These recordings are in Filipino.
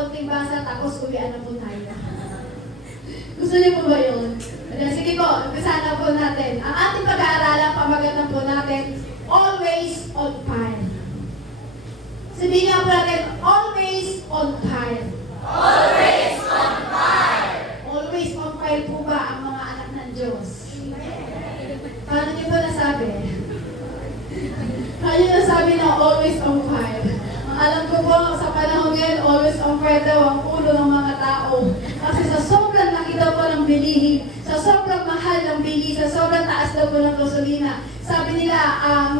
konting basa, tapos uwian na po tayo. Gusto niyo po ba yun? Sige po, umpisa na po natin. Ang ating pag-aaralan, pamagatan po natin, always on fire. Sabihin nga po natin, always on fire. Always on fire. Always on fire po ba ang mga anak ng Diyos? Paano niyo po nasabi? Paano niyo nasabi na always on fire? Ang alam ko po, sa panahon ngayon, always on fire daw ang ulo ng mga tao. Kasi sa sobrang laki daw po ng bilihin, sa sobrang mahal ng bili, sa sobrang taas daw po ng gasolina, sabi nila,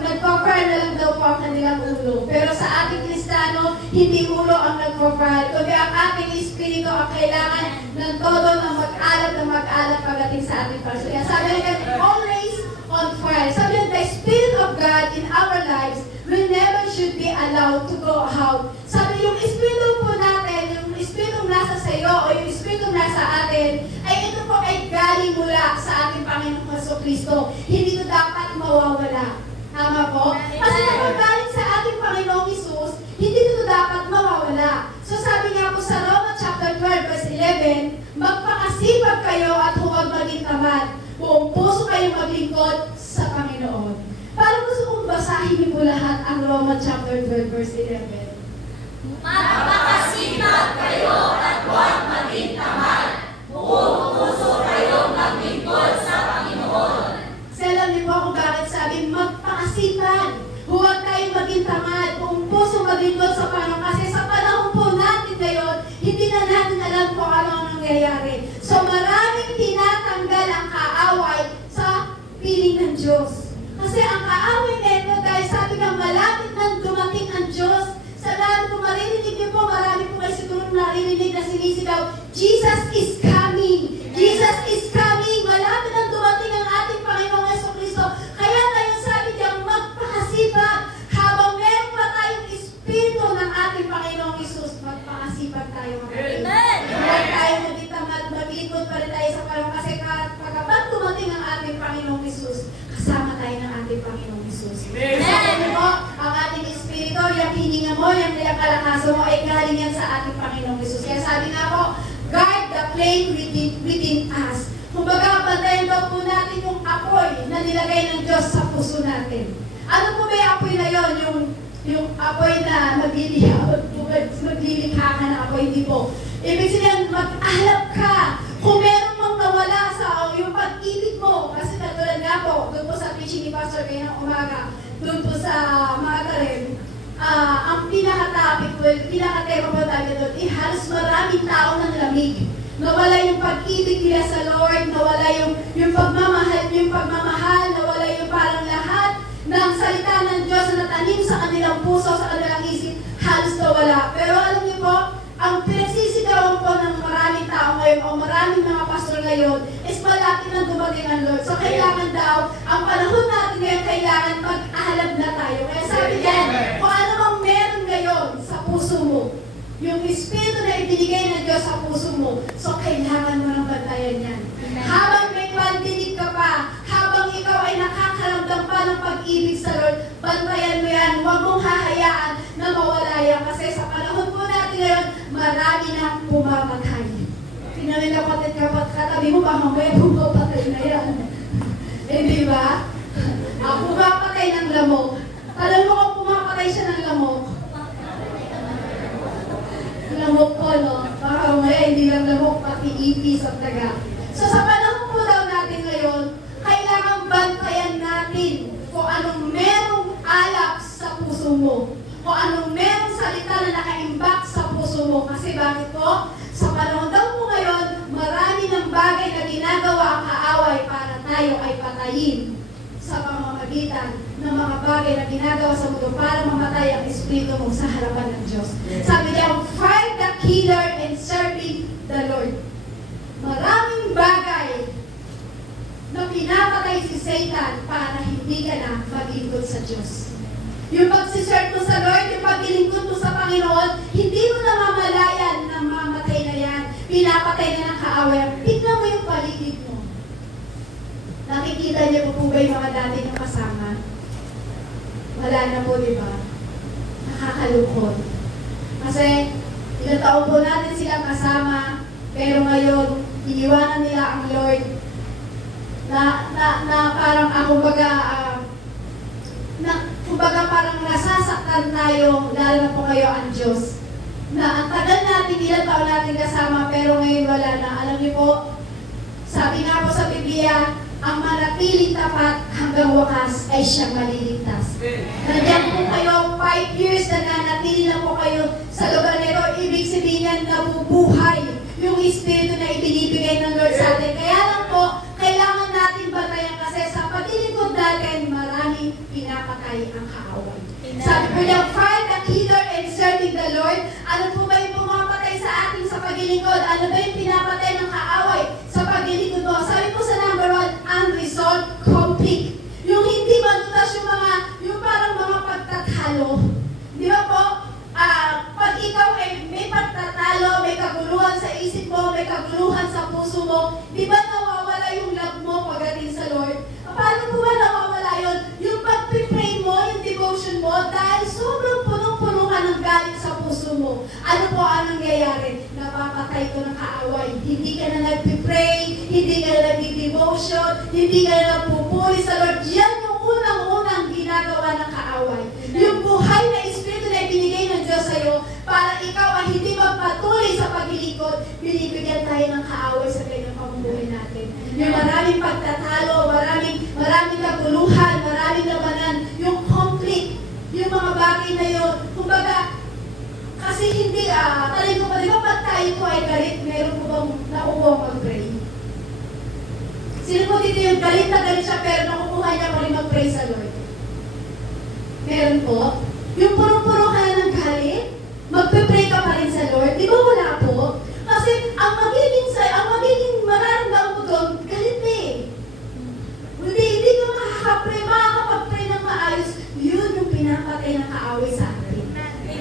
nagpa-fire na lang daw po ang kanilang ulo. Pero sa ating Kristiyano, hindi ulo ang nagpa-fire. Kundi ang ating Espiritu ang kailangan ng todo na mag-alat pagdating sa ating paso. Kaya sabi nila, always on fire. Sabi nila, the Spirit of God in our lives will never should be allowed to go out. Sabi yung Espiritu po natin, yung Espiritu nasa sa iyo o yung Espiritu nasa atin, ay ito po ay galing mula sa ating Panginoong Jesucristo. Hindi ito dapat mawawala. Tama po? Kasi kapag galing sa ating Panginoong Isus, hindi ito dapat mawawala. So sabi nga po sa Roma chapter 12 verse 11, magpakasipag kayo at huwag maging tamad. Buong puso kayong maglingkod sa Panginoon. Parang gusto kong basahin niyo po lahat ang Roma chapter 12 verse 11. Magpakasipag kayo at huwag maging tamad. Buong puso kayong maglingkod sa Panginoon. Alam niyo po kung bakit sabi, magpakasipag. Huwag tayong maging tamad. Buong puso maglingkod sa Panginoon. Kasi sa panahon po natin ngayon, hindi na natin alam kung ano ang nangyayari. So maraming tinatanggal ang kaaway sa piling ng Diyos. Kasi ang kaaway nito, dahil sabi nga malapit nang dumating ang Diyos, sa lahat kung maririnig niyo po, marami po kayo siguro naririnig na sinisigaw, Jesus is coming! Jesus is coming! Malapit nang dumating ang ating Panginoong Jesucristo. Kaya tayo sabi diyang magpakasipag habang meron pa tayong Espiritu ng ating Panginoong Isus. Magpakasipag tayo. Amen! Huwag tayo magditamad, maglingkod pa rin tayo sa Panginoon. Kasi pagkapat dumating ang ating Panginoong Isus, kasama tayo ng ating Panginoong Isus. Sabi mo, ang ating Espiritu, yung hininga mo, yung kalakasan mo, ay galing yan sa ating Panginoong Isus. Kaya sabi nga po, guard the flame within us. Kumbaga, bantayan daw po natin yung apoy na nilagay ng Diyos sa puso natin. Ano po ba yung apoy na yon? Yung apoy na maglilikha ka na apoy, hindi po. Ibig sabihin, mag-alap ka. Kung meron mang nawala sa yung pag-ibig mo, kasi katulad nga po, doon po sa preaching ni Pastor kayo ng umaga, doon po sa mga rin, ang pinaka-topic po, pinaka-tema po tayo doon, halos maraming tao ng lamig. Nawala yung pag-ibig nila sa Lord, nawala yung pagmamahal, nawala yung parang lahat ng salita ng Diyos na natanim sa kanilang puso, sa kanilang isip, halos nawala. Pero alam niyo po, ang pinagsisigawan po ng maraming tao ngayon o maraming mga pastor ngayon is malapit na dumating ang Lord. So kailangan daw, ang panahon natin ngayon, kailangan mag-ahalab na tayo. Kaya sabi diyan, kung ano mang meron ngayon sa puso mo, yung Espiritu na ibinigay ng Diyos sa puso mo, so kailangan mo ng bantayan yan. Habang may pandinig ka pa, habang ikaw ay nakakaramdam pa ng pag-ibig sa Lord, bantayan mo yan, huwag mong hahayaan na mawala yan. Kasi sa panahon po natin ngayon, marami na pumamatay. Tingnan mo kapatid katabi mo, baka mamaya pumapatay na yan. Hindi ba? Pumapatay ng lamok. Alam mo kung pumapatay siya ng lamok? Lamok po, no? Baka mamaya hindi lang lamok, pati ipis at taga. So sa panahon po daw natin ngayon, kailangan bantayan natin kung anong merong alap sa puso mo. Kung anong merong salita na nakaimbak sa puso mo. Kasi bakit po? Sa panahon daw po ngayon, marami ng bagay na ginagawa ang kaaway para tayo ay patayin sa pamamagitan ng mga bagay na ginagawa sa mundo para mamatay ang Espiritu mo sa harapan ng Diyos. Sabi niya, fight the killer and serving the Lord. Maraming bagay na pinapatay si Satan para hindi ka na maglingkod sa Diyos. Yung pagsiserve mo sa Lord, yung paglingkod mo sa Panginoon, hindi mo na mamalayan na mamatay na yan. Pinapatay na ng kaaway. Tignan mo yung paligid mo. Nakikita niyo po ba yung mga dati niyong kasama? Wala na po, di ba? Nakakalungkot. Kasi, Ilang taon po natin silang kasama, pero ngayon, iniwanan nila ang Lord na parang kumbaga parang nasasaktan tayo, lalo na po kayo ang Diyos. Na ang tagal natin, ilang taon natin kasama, pero ngayon wala na. Alam niyo po, sabi nga po sa Biblia, ang manatiling tapat hanggang wakas ay siyang maliligtas. Nandiyan po kayo, 5 years na nanatili lang po kayo sa lugar nito, ibig sabihin yan, nabubuhay yung Espiritu na ibinibigay ng Lord sa atin. Kaya lang po, kailangan natin batayan kasi sa paglilingkod natin, maraming pinapatay ang kaaway. Sabi po niya, fight the killer and serving the Lord. Ano po ba yung pumapatay sa atin sa paglilingkod? Ano ba yung pinapatay ng kaaway sa paglilingkod mo? Sabi po sa number 1, unresolved conflict. Yung hindi madulas yung parang mga pagtatalo. Di ba po? Pag ikaw ay may pagtatalo, may kaguluhan sa isip mo, may kaguluhan sa puso mo, di ba nawawala yung love mo pagdating sa Lord? Paano po ba nawawala yun? Yung pag-pray mo, yung devotion mo, dahil sobrang punong-puno ka ng galit sa puso mo. Ano po ang nangyayari? Napapatay ko ng kaaway. Hindi ka na nag-pray, hindi ka na nag-devotion, hindi ka na nagpupuri sa Lord. Yan yung unang-unang ginagawa ng kaaway. Yung buhay na Espiritu na ibinigay ng Diyos sa'yo para ikaw ay hindi magpatuloy sa paglilingkod, binibigyan tayo ng kaaway sa kanyang pamumuhay natin. Yung maraming pagtatalo, maraming kaguluhan, maraming labanan, yung conflict, yung mga bagay na yun. Kumbaga, kasi hindi, talay ko pa, di ba pag tayo po ay galit, meron po bang nakuha mag-pray? Sino po dito yung galit na galit siya pero nakukuha niya pa rin mag-pray sa Lord? Meron po? Yung puro-puro ka na ng galit, magpe-pray ka pa rin sa Lord, di ba wala po? Kasi ang magiging mararamdaman mo doon, galit na eh. Hindi ka makakapag-pray ng maayos, yun yung pinapatay ng kaaway sa atin.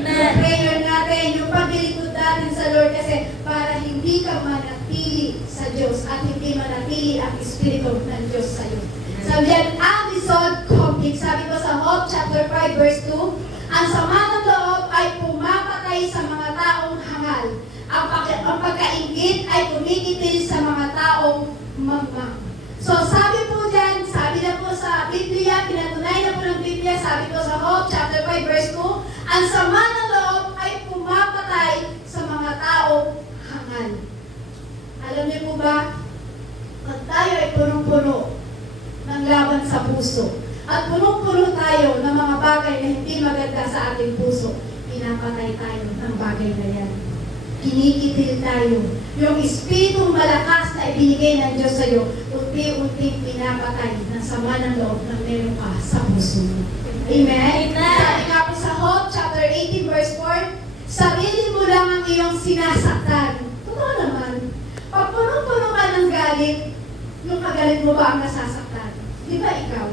Yung prayer natin, yung paglilingkod natin sa Lord kasi para hindi ka manatili sa Diyos at hindi manatili ang Espiritu ng Diyos sa iyo. Sabi yan, unresolved conflict. Sabi ko sa Job chapter 5 verse 2, ang sama ng loob ay pumapatay sa mga taong hangal. Ang pagkaingit ay kumikitil sa mga taong magmang. So sabi po dyan, sabi na po sa Biblia, pinatunay na po ng Biblia, sabi ko sa Job chapter 5 verse 2, ang sama ng loob ay pumapatay sa mga taong hangal. Alam niyo po ba, pag tayo ay punong-puno ng laban sa puso, at punong-puno tayo ng mga bagay na hindi maganda sa ating puso, pinapatay tayo ng bagay na yan. Kinikitil tayo. Yung Espiritong malakas na ibinigay ng Diyos sa iyo, unti-unting pinapatay ng sama ng loob na meron ka sa puso mo. Amen? Sabi nga po sa Job chapter 18 verse 4, sarili mo lang ang iyong sinasaktan. Totoo naman. Pag punong-puno ka ng galit, yung kagalit mo ba ang nasasaktan? Di ba ikaw?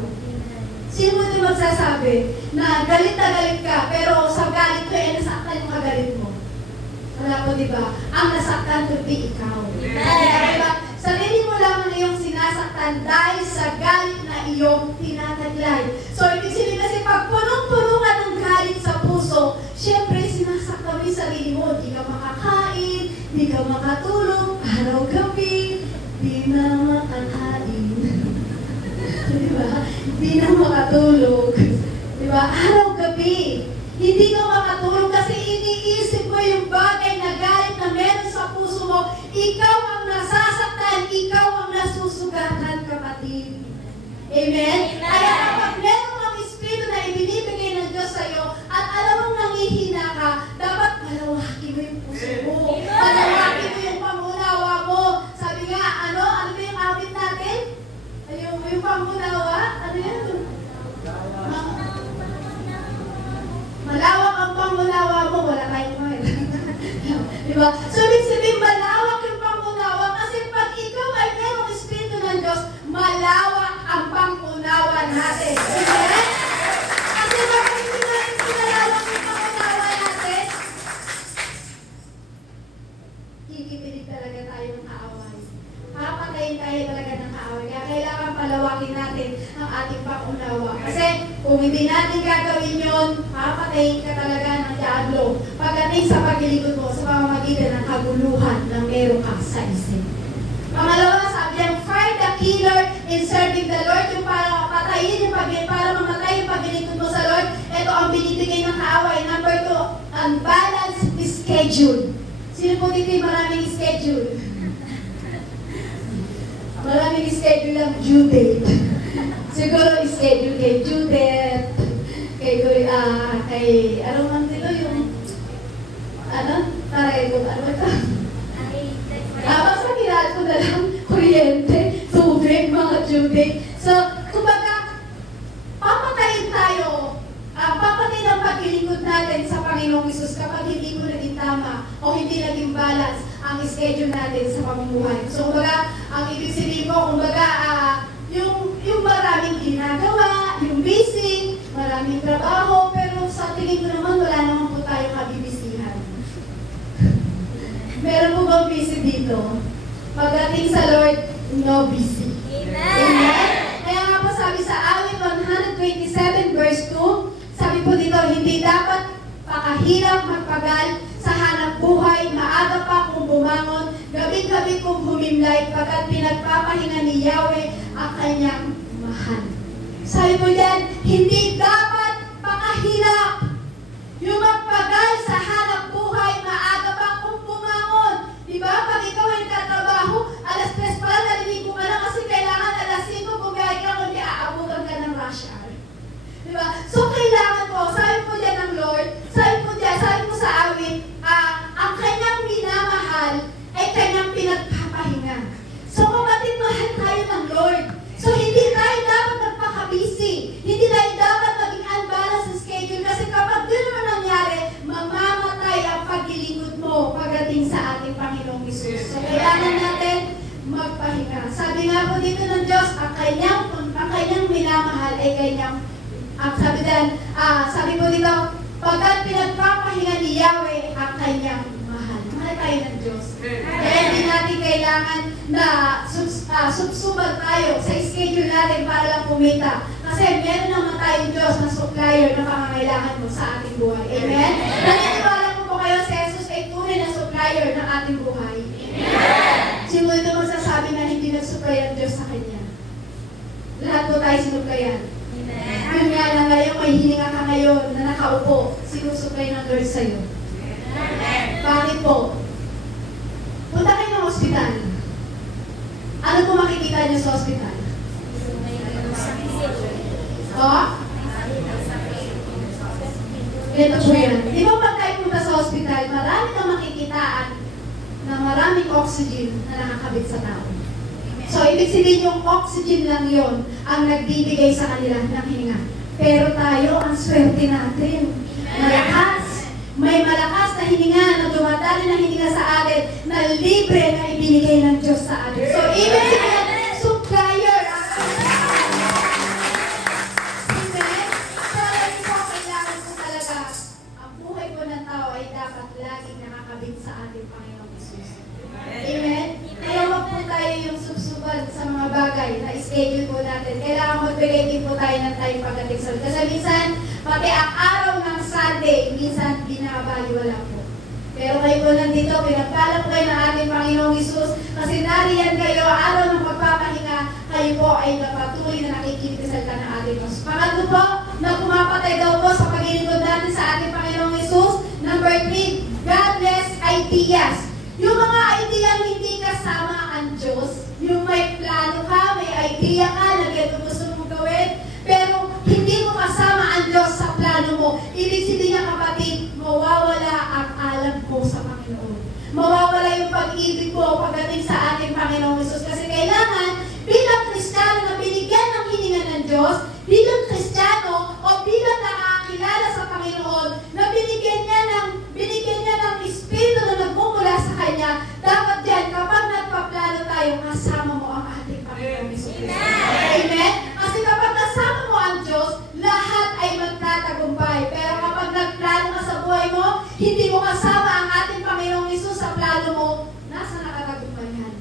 Sino mo ito magsasabi na galit ka, pero sa galit ko ay nasaktan yung kagalit mo? Wala po, di ba? Ang nasaktan kundi ikaw. Diba? Sarili mo lang ang iyong sinasaktan dahil sa galit na iyong tinataglay. So, ibig sabihin kasi pag punong-puno ka ng galit sa puso, syempre sinasaktan mo yung sarili mo. Di ka makakain, di ka makatulog, araw-gabi, di na makakain. Diba? Di na makatulog. Diba? Araw-gabi. Hindi ka makatulog kasi iniisip mo yung bagay na galit na meron sa puso mo. Ikaw ang nasasaktan, ikaw ang nasusugatan, kapatid. Amen? Kaya kapag meron kang Espiritu na ibinibigay ng Diyos sa iyo at alam mong nangihina ka, dapat palawakin mo yung puso mo. Palawakin mo yung pangunawa mo. Sabi nga, ano ba yung awit natin? Yung pangunawa? Ano yan? Malawak ang pangunawa mo, wala tayong mahal. Diba? So, ibig sabihin, malawak yung pangunawa kasi pag ikaw ay merong Espiritu ng Diyos, malawak ang pangunawa natin. Amen? Kasi bakit hindi natin pinalawak yung pangunawa natin? Kikipilig talaga tayo ng kaaway. Papatayin tayo talaga ng kaaway. Kaya kailangan palawakin natin ang ating pangunawa. Kasi Kung hindi natin gagawin yun, papatayin ka talaga ng diablo pagdating sa paglilingkod mo sa pamamagitan ng kaguluhan na meron ka sa isip. Pangalawa, sabi niya, fight the killer in serving the Lord, yung para patayin, para mamatay yung paglilingkod mo sa Lord. Ito ang binibigay ng kaaway. Number 2, unbalanced schedule. Sino po dito yung maraming schedule? Maraming schedule lang, due date. Siguro schedule kay due date, kay ano man dito yung, taray ko, ano ito? Basta kilala ko na lang, kuryente, tubig, mga due date. So, kumbaga, papatayin tayo, papatayin ang paglilingkod natin sa Panginoong Hesus kapag hindi mo naging tama o hindi naging balance ang schedule natin sa pamumuhay. So, kumbaga, ang ibig sabihin ko, kumbaga, yung maraming ginagawa, yung busy, maraming trabaho, pero sa tingin ko naman, wala naman po tayong kabibisihan. Meron po bang busy dito? Pagdating sa Lord, no busy. Amen? Kaya nga po sabi sa awit 127 verse 2, sabi po dito, hindi dapat pakahirap magpagal sa hanap buhay, maaga pa kung bumangon, gabi-gabi kung humimlay, pagkat pinagpapahinga ni Yahweh ang kanyang mahal. Sabi po yan, hindi dapat pakahirap yung magpagal sa hanap buhay, maaga pa kung bumangon. Diba? Pag ikaw ay nagtatrabaho, alas 3 pa lang, naliligo ka na kasi kailangan alas 5 bumiyahe ka kundi aabutan ka ng rush hour. Diba? So, kailangan po, sabi po dyan ng Lord, sabi po sa awit, ang kanyang minamahal ay kanyang pinagpapahinga. So, kapatid, mahal tayo ng Lord. So, hindi tayo dapat magpaka-busy. Hindi tayo dapat maging unbalanced sa schedule kasi kapag gano'n ang nangyari, mamamatay ang paglilingkod mo pagdating sa ating Panginoong Hesus. So, kailangan natin magpahinga. Sabi nga po dito ng Diyos, ang kanyang minamahal ay kanyang sabi po dito, pagkat pinagpapahinga ni Yahweh ang kanyang mahal. Mahal tayo ng Diyos. Kaya hindi natin kailangan na subsuban tayo sa schedule natin para lang kumita. Kasi meron naman tayong Diyos na supplier na pangangailangan mo sa ating buhay. Amen? Naniniwala po kayo si Jesus ay tunay na supplier ng ating buhay. Amen? Sino ito magsasabi na hindi nag-supply ang Diyos sa Kanya? Lahat po tayo sinuplayan. Yun nga lang ngayon, may hininga ka ngayon na nakaupo, sinusupply ng Lord sa'yo. Bakit po? Punta kayo ng ospital. Ano po makikita niyo sa ospital? Ito po yan. Di ba pag tayo punta sa ospital, marami kang makikitaan na maraming oxygen na nakakabit sa tao. So, ibig sabihin yung oxygen lang yon ang nagbibigay sa kanila ng hininga. Pero tayo, ang swerte natin. May malakas na hininga na dumadali na hininga sa atin na libre na ibinigay ng Diyos sa atin. So, ibig sabihin, supplier ang Amen? So, yun po, kailangan po talaga ang buhay po ng tao ay dapat laging nakakabit sa ating Panginoong Hesus. Amen? Kaya wag po tayo yung subsuban sa mga bagay na schedule po natin. Kailangan magbigay din po tayo ng time pagdating sa Kasi minsan, pati ang araw ng Sunday, minsan binabaliwala po. Pero kayo po nandito, pinagpala po kayo ng ating Panginoong Hesus kasi nariyan kayo, araw ng pagpapahinga, kayo po ay napatuloy na nakikinig sa salita ng ating Diyos. Pangatlo po, na pumapatay daw po sa paglilingkod natin sa ating Panginoong Hesus. Number 3, godless ideas. Yung mga idea hindi kasama ang Diyos, yung may plano ka, may idea ka, na ganito gusto mong gawin, pero hindi mo kasama ang Diyos sa plano mo. Ibig sabihin niya, kapatid, mawawala ang alam mo sa Panginoon. Mawawala yung pag-ibig mo pagdating sa ating Panginoong Hesus. Kasi kailangan, bilang Kristiyano na binigyan ng hininga ng Diyos, bilang Kristiyano o bilang nakakilala sa Panginoon, na binigyan niya ng Espiritu na nagmumula sa Kanya, dapat yan, kapag nagpaplano tayo, kasama mo ang ating Panginoong Hesus. Amen? Kasi kapag kasama mo ang Diyos, lahat ay magtatagumpay. Pero kapag nagplano ka sa buhay mo, hindi mo kasama ang ating Panginoong Hesus sa plano mo, nasa nakatagumpay yan?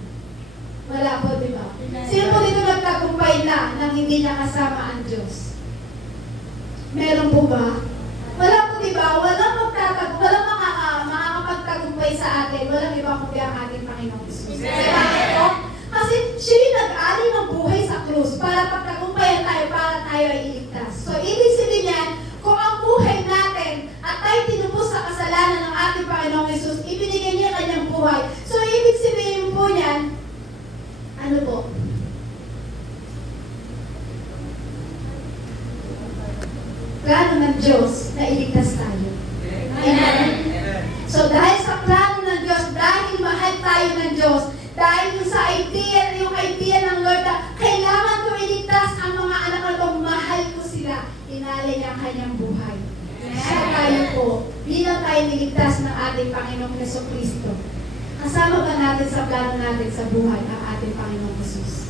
Wala po, di ba? Sino po dito nagtagumpay na nang hindi niya kasama ang Diyos? Meron po ba? Wala po, di ba? Walang makakapagtagumpay sa atin. Walang iba kundi ang ating Panginoong Jesus. Kasi bakit po? Kasi siya yung nag-ali ng buhay sa krus para pagtagumpayan tayo, para tayo ay iligtas. So, ibig sabihin yan, kung ang buhay natin at tayo tinubos sa kasalanan ng ating Panginoong Jesus, ibinigay niya kanyang buhay. So, ibig sabihin po yan, ano po? Plano ng Diyos na iligtas tayo. Amen. So dahil sa plano ng Diyos, dahil mahal tayo ng Diyos, dahil yung idea ng Lord na kailangan ko iligtas ang mga anak ko itong mahal ko sila, inalay niya ang kanyang buhay. So tayo po, bilang tayo niligtas ng ating Panginoong Jesucristo, kasama ba natin sa plano natin sa buhay ang ating Panginoong Jesus?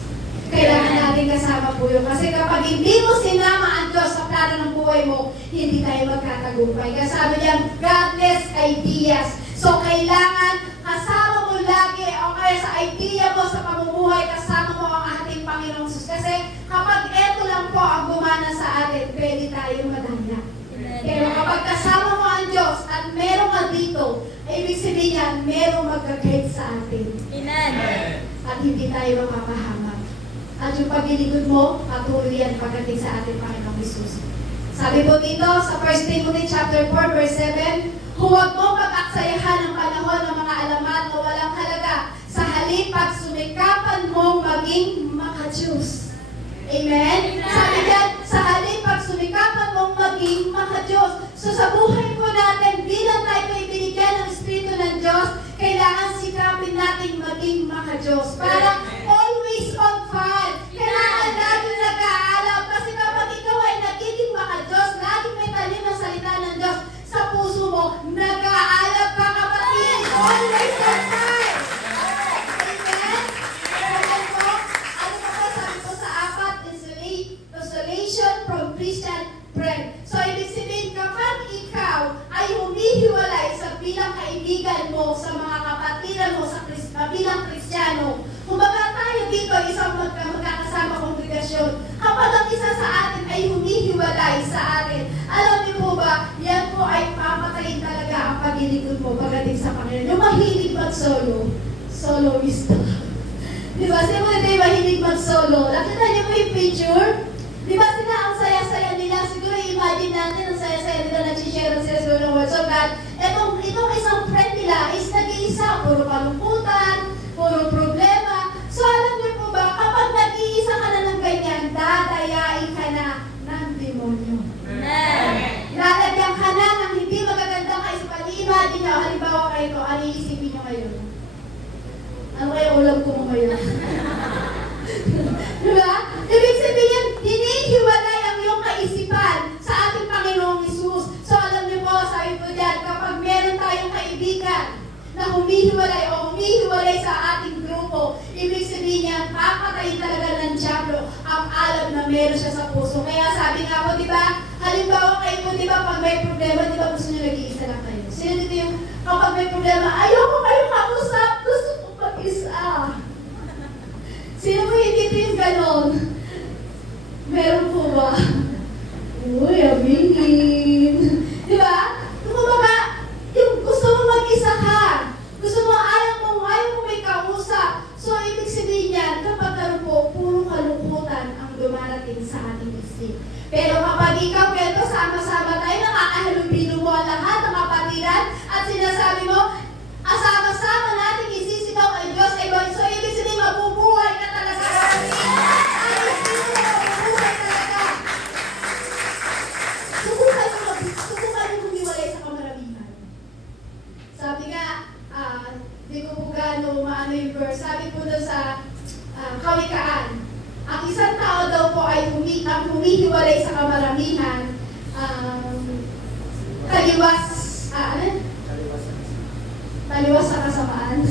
Kailangan natin kasama po yun. Kasi kapag hindi mo sinama ang Diyos sa plano ng buhay mo, hindi tayo magkatagumpay. Kasama niyan, godless ideas. So, kailangan kasama mo lagi o kaya sa idea mo, sa pamumuhay, kasama mo ang ating Panginoong Jesus. Kasi kapag eto lang po ang gumana sa atin, pwede tayong madaya. Pero kapag kasama mo ang Diyos at meron ka dito, ibig sabihin yan, merong mag-guide sa atin. Amen. At hindi tayo mapapahamak. At yung paglilingkod mo, patuloy yan pagdating sa ating Panginoong Jesus. Sabi po dito sa 1 Timothy chapter 4 verse 7, huwag mong pag-aksayahan ang panahon ng mga alamat na walang halaga. Sa halip pagsumikapan mong maging makajus. Amen? Sabi diyan, sa halip pagsumikapan mong maging makajus. So sa buhay po natin, bilang tayo ay binigyan ng Espiritu ng Diyos, kailangan sikapin natin maging makajus. Para always on fire. Kailangan natin nag-aalam. Kasi kapag ikaw ay nagiging makajus, laging may talim ng salita ng Diyos sa puso mo, nag-aalam ka kapatid. Always on fire. Amen? Amen po? Ano pa po sabi po sa 4, isolation from Christian friend. So, ibig sabihin, kapag ikaw ay humihiwalay sa bilang kaibigan mo, sa mga kapatiran mo, bilang Kristiyano, kumbaga tayo dito, isang magkakasama kongregasyon, kapag ang isa sa atin ay humihiwalay sa atin, alam niyo po ba, yan po ay papatayin talaga ang paglilingkod mo pagdating sa Panginoon. Yung mahilig mag-solo, soloista. Di ba? Sino mo tayo mahilig mag-solo? Nakita niyo po yung picture? Di ba sila ang saya-saya nila? Siguro imagine natin ang saya-saya nila, nag-share sila siguro ng words of God. Itong isang friend nila is nag-iisa, puro kalungkutan, puro problema. So alam niyo po ba, kapag nag-iisa ka na ng ganyan, dadayain ka na ng demonyo. Lalagyan ka na ng hindi magagandang kaisipan. I-imagine niyo, halimbawa kayo ito, ano iisipin niyo ngayon? Ano kaya ulam ko mo ngayon? Diba? Ibig sabihin, hinihiwalay ang iyong kaisipan sa ating Panginoong Hesus. So alam niyo po, sabi po dyan, kapag meron tayong kaibigan na humihiwalay sa ating grupo, ibig sabihin niya, papatayin talaga ng Diablo ang alam na meron siya sa puso. Kaya sabi nga po, di ba, halimbawa kayo po, di ba, pag may problema, di ba gusto niyo nag-iisa lang kayo? Sino dito yung, kapag may problema, ayoko kayong kausap, gusto ko mag-isa. Sino po hindi ito yung ganon? Meron po ba? Uy, aminin. Di ba? Kumbaga, yung gusto mo mag-isa ka. Gusto mo, ayaw mo may kausap. So, ibig sabihin yan, kapag ano po, puro kalungkutan ang dumarating sa ating isip. Pero kapag ikaw, Pedro, sama-sama tayo, nakakahalubilo mo ang lahat ng kapatiran at sinasabi mo, asama-sama natin isisigaw ang Diyos ay God. So, ibig sabihin, mabubuhay ka talaga. Ang Espiritu na mabubuhay talaga. Subukan mo humiwalay sa kamaramihan. Sabi nga, di ko po gaano maano yung verse. Sabi po doon sa Kawikaan, ang isang tao daw po ay humihiwalay sa kamaramihan, taliwas sa kasamaan.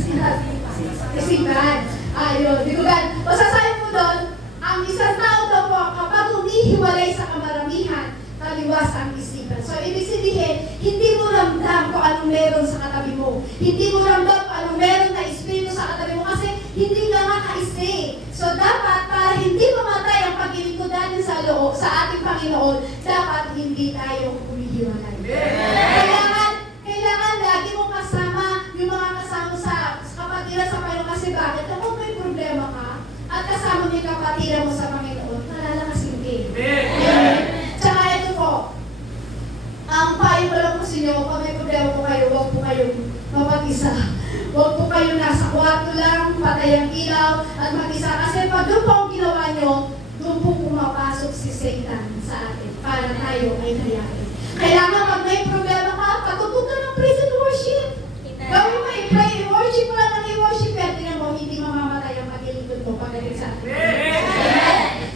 Isipan. Ayun. Di ko gan. Masasabi po doon, ang isang tao daw po, kapag humihiwalay sa kamaramihan, taliwas ang isipan. So, ibig sabihin, hindi mo ramdam kung anong meron sa katabi mo. Hindi mo ramdam kung anong meron na espiritu sa katabi mo kasi hindi ka nga ka-stay. So, dapat, para hindi mamatay ang paglilingkudan natin sa ating Panginoon, dapat hindi tayo humihiwalay. Kailangan lagi mong kasama yung mga kasama sa kapatiran sa Panginoon. Kasi bakit? Kapag may problema ka, at kasama mo yung kapatiran mo sa Panginoon, malalakasin ka. Amen. Tsaka ito po, ang payo ko lang po sa inyo, kung may problema po kayo, huwag po kayong mapag-isa. Huwag po kayo nasa kwarto lang, patay ang ilaw, at mag-isa. Kasi pag doon po ang ginawa nyo, doon po pumapasok si Satan sa atin para tayo ay kayain. Kailangan pag may problema ka, patutog ka ng praise and worship. Gawin mo i-pray, i-worship mo lang ng i-worship, pero tingnan mo, hindi mamamatay ang paglilingkod mo pagdating sa atin.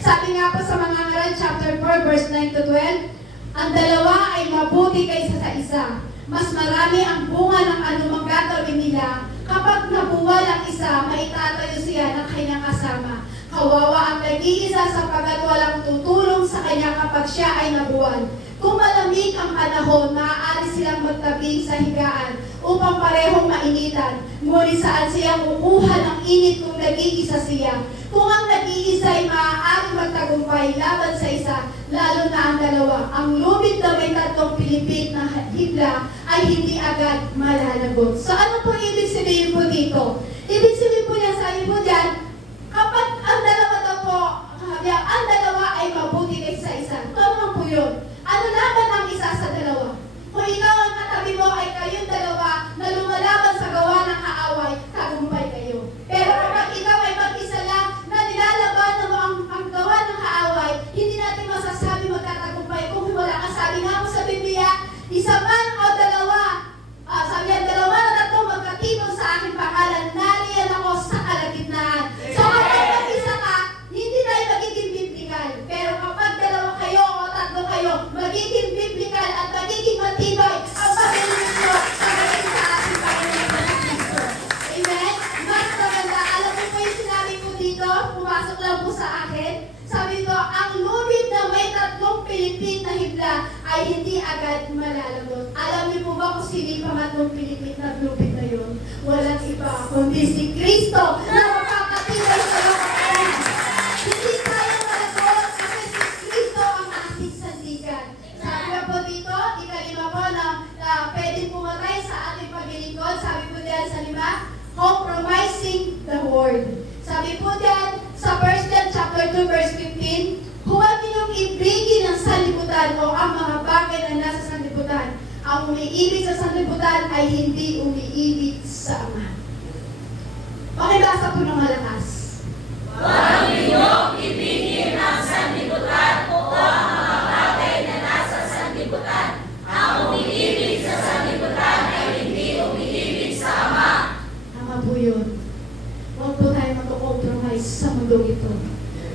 Sabi nga po sa mga ngaral, chapter 4, verse 9 to 12, ang dalawa ay mabuti kaysa sa isa. Mas marami ang bunga ng anumang gagawin nila. Kapag nabuwal ang isa, maitatayo siya ng kanyang kasama. Kawawa ang nag-iisa sapagkat walang tutulong sa kanya kapag siya ay nabuwal. Kung malamig ang panahon, maaari silang magtabi sa higaan upang parehong mainitan. Ngunit saan siya kukuha ng init kung nag-iisa siya? Kung ang nag-iisa ay maaaring magtagumpay laban sa isa, lalo na ang dalawa, ang lubid na may tatlong pilipit na hibla ay hindi agad malalagot. So ano po ibig sabihin po dito? Ibig sabihin po niya sa iyo dyan, kapag ang dalawa daw po, ang dalawa ay mabuti kaysa isa. Tama po yun. Ano laban ang isa sa dalawa? Kung ikaw ang katabi mo ay kayong dalawa na lumalaban sa gawa ng kaaway, tagumpay kayo. Pero kapag ikaw ay mag-isa lang na nilalaban mo ang gawa ng kaaway, hindi natin masasabi magkatagumpay kung wala ka. Sabi nga mo sa Biblia, isa man o dalawa, sabi yan, dalawa na tatlo magkatipon sa aking pangalan, nariyan ako sa kalagitnaan. So kapag mag-isa ka, hindi tayo magiging biblical. Pero kapag dalawa kayo o tatlo kayo, magiging biblical at magiging matibay ang pag-ibig nyo pagdating sa ating Panginoon ng Kristo. Amen? Mas maganda, alam mo po yung sinabi ko dito, pumasok lang po sa akin. Sabi ko, ang lubid na may tatlong pilipit na hibla ay hindi agad malalagot. Alam niyo po ba kung sino yung pangatlong pilipit na lubid na yun? Walang iba, kundi si Kristo na makakatibay sa lokasyon. Hindi tayo malagot kasi si Kristo ang ating sandigan. Sabi nga po dito, ikalima po na pwedeng pumatay sa ating paglilingkod. Sabi po diyan sa 5, compromising the word. Sabi po diyan sa 1 John chapter 2 verse 15, huwag ninyong ibigin ang sanlibutan o ang mga bagay na nasa sanlibutan. Ang umiibig sa sanlibutan ay hindi umiibig sa Ama. Pakibasa po ng malakas. Huwag ninyong ibigin ang sanlibutan o ang mga bagay na nasa sanlibutan. Ang umiibig sa sanlibutan ay hindi umiibig sa Ama. Tama po yun. Huwag po tayo mag-compromise sa mundo ito.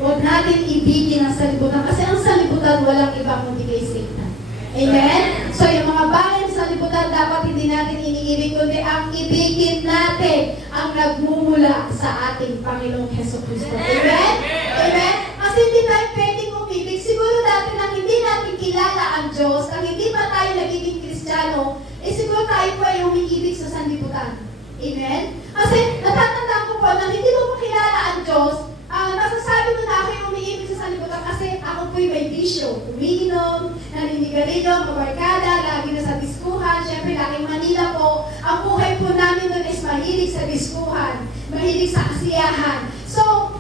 Huwag natin ibigin ang sanlibutan kasi ang sanlibutan walang iba kundi kay Satan. Amen? So yung mga bagay sa sanlibutan dapat hindi natin iniibig kundi ang ibigin natin ang nagmumula sa ating Panginoong Jesucristo. Amen? Amen? Kasi hindi tayo pwedeng umibig. Siguro dati na hindi natin kilala ang Diyos, ang hindi pa tayo nagiging Kristiyano, siguro tayo po ay umiibig sa sanlibutan. Amen? Kasi natatandaan ko po na hindi ko makilala ang Diyos, nasasabi ko na ako yung umiibig sa sanlibutan kasi ako po'y may bisyo. Umiinom, naninigarilyo, mabarkada, lagi na sa diskuhan. Siyempre, laking Manila po. Ang buhay po namin doon is mahilig sa diskuhan, mahilig sa kasiyahan. So,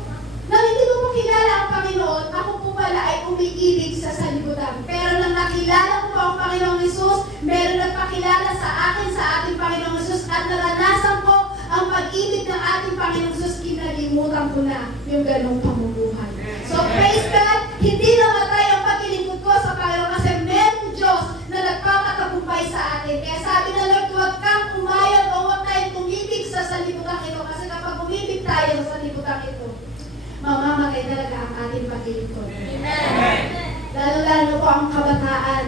nang hindi ko makilala ang Panginoon, ako po pala ay umiibig sa sanlibutan. Pero nang nakilala ko po ang Panginoong Hesus, meron nagpakilala sa akin, sa ating Panginoong Hesus, at naranasan ko ang pag-ibig ng ating Panginoong Hesus, kinalimutan ko na yung ganong pamumuhay. So, praise God, hindi namatay ang paglilingkod ko sa Panginoon kasi merong Diyos na nagpapatagumpay sa atin. Kaya sabi na Lord, huwag kang umayag o huwag tayong tumibig sa sanlibutan ito kasi kapag umibig tayo sa sanlibutan ito, mamamatay talaga ang ating paglilingkod. Lalo-lalo po ang kabataan.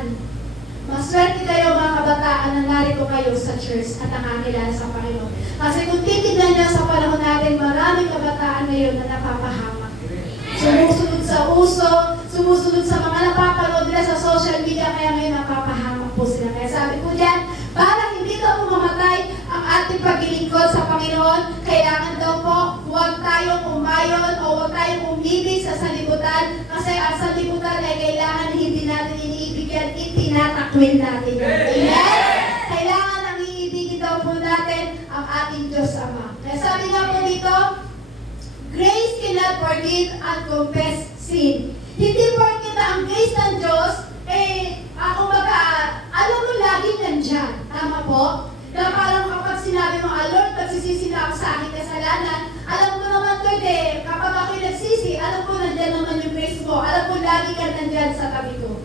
Maswerte kayo mga kabataan na narito kayo sa church at nakakilala sa Panginoon. Kasi kung titignan niyo sa panahon natin, maraming kabataan ngayon na napapahamak. Sumusunod sa uso, sumusunod sa mga napapanood nila sa social media, kaya ngayon napapahamak po sila. Kaya sabi ko dyan, para hindi ka pumamatay ang ating paglilingkod sa Panginoon, kailangan daw po huwag tayong umayon o huwag tayong umibig sa sanlibutan kasi ang sanlibutan ay kailangan hindi natin iniibig yan, itinatakwil natin. Amen? Kailangan ang iibigin daw po natin ang ating Diyos Ama. Kaya sabi nga po dito, grace cannot forgive and confess sin. Hindi porket ang grace ng Diyos, kumbaga, alam mo laging nandyan. Tama po? Na parang kapag sinabi mo, Lord, nagsisisi na ako sa aking kasalanan, alam ko naman, Lord, kapag ako'y nagsisi, alam ko nandyan naman yung grace mo. Alam ko lagi ka nandyan sa tabi ko.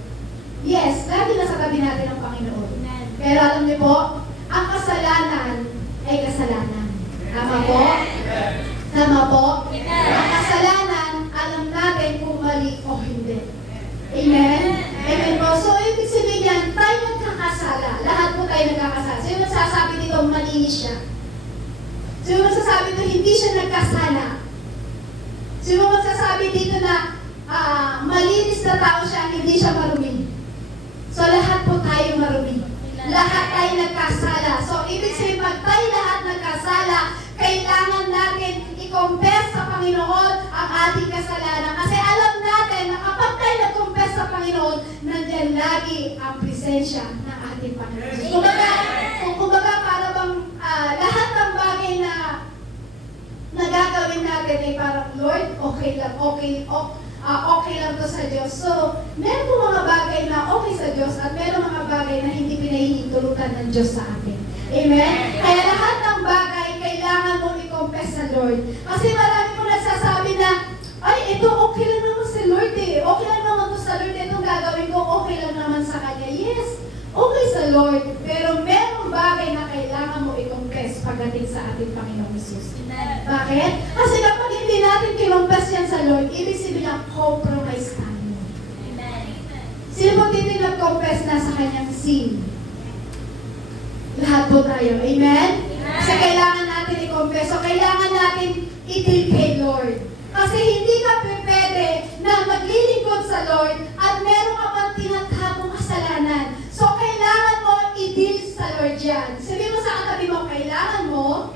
Yes, lagi na sa tabi natin ang Panginoon. Pero alam niyo po, ang kasalanan ay kasalanan. Tama po? Tama po? Ang kasalanan, alam natin kung mali o hindi. Amen? Amen po. So, ibig sabihin yan, tayo nagkakasala. Lahat po tayo nagkakasala. Sino magsasabi dito, malinis siya? Sino magsasabi dito, hindi siya nagkasala? Sino magsasabi dito na malinis na tao siya, hindi siya marumi? So, lahat po tayo marumi. Lahat tayo nagkasala. So, ibig sabihin, pag tayo lahat nagkasala, kailangan natin i-confess sa Panginoon ang ating kasalanan. Kasi alam natin na kapag tayo nag-confess sa Panginoon, nandyan lagi ang presensya ng ating Panginoon. Kumbaga para bang lahat ng bagay na nagagawin natin ay parang, Lord, okay lang, okay lang to sa Diyos. So, meron po mga bagay na okay sa Diyos at meron mga bagay na hindi pinahihintulutan ng Diyos sa atin. Amen? Kaya lahat ng bagay, kailangan mo i-confess sa Lord. Kasi marami po nagsasabi na, ay, ito okay lang naman sa Lord eh. Okay lang naman to sa Lord. Itong gagawin ko, okay lang naman sa Kanya. Yes, okay sa Lord. Pero merong bagay na kailangan mo i-confess pagdating sa ating Panginoong Jesus. Bakit? Kasi kapag hindi natin kinumpes yan sa Lord, ibig sabihin niya, compromise tayo. Sino po dito yung nag-confess na sa kanyang sin? Lahat po tayo. Amen? Kasi kailangan natin i-confess. So, kailangan natin i-deal kay Lord. Kasi hindi ka pwede na maglilingkod sa Lord at meron ka pang tinatagong kasalanan. So, kailangan mo i-deal sa Lord yan. Sabi mo sa katabi mo, kailangan mo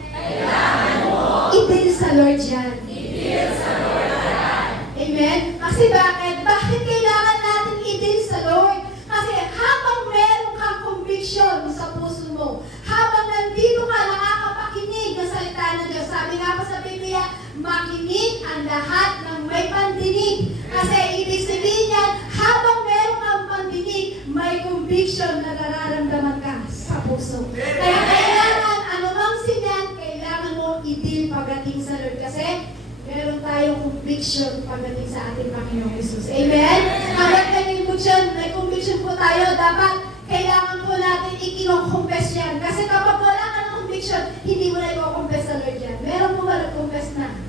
i-deal sa Lord yan. Amen? Kasi bakit? Bakit kailangan natin i-deal sa Lord? Kasi habang meron kang conviction sa puso mo, habang nandito ka nakakapakinig ng salita ng Diyos, sabi nga pa sa Biblia, makinig ang lahat ng may pandinig. Kasi ibig sabihin yan, habang meron kang pandinig, may conviction na nararamdaman ka sa puso. Kaya kailangan, anumang sinyan, kailangan mo i-deal pagdating sa Lord. Kasi meron tayong conviction pagdating sa ating Panginoong Jesus. Amen? Hanggang may conviction po tayo, dapat kailangan po natin i-confess yan. Kasi kapag wala ka ng conviction, hindi mo na i-confess sa Lord yan. Meron po ba nag-confess na?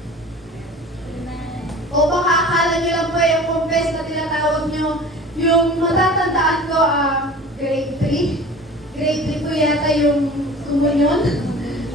O baka akala nyo lang po yung confess na tinatawag nyo, yung matatandaan ko, grade 3. Grade 3 po yata yung kumunyon.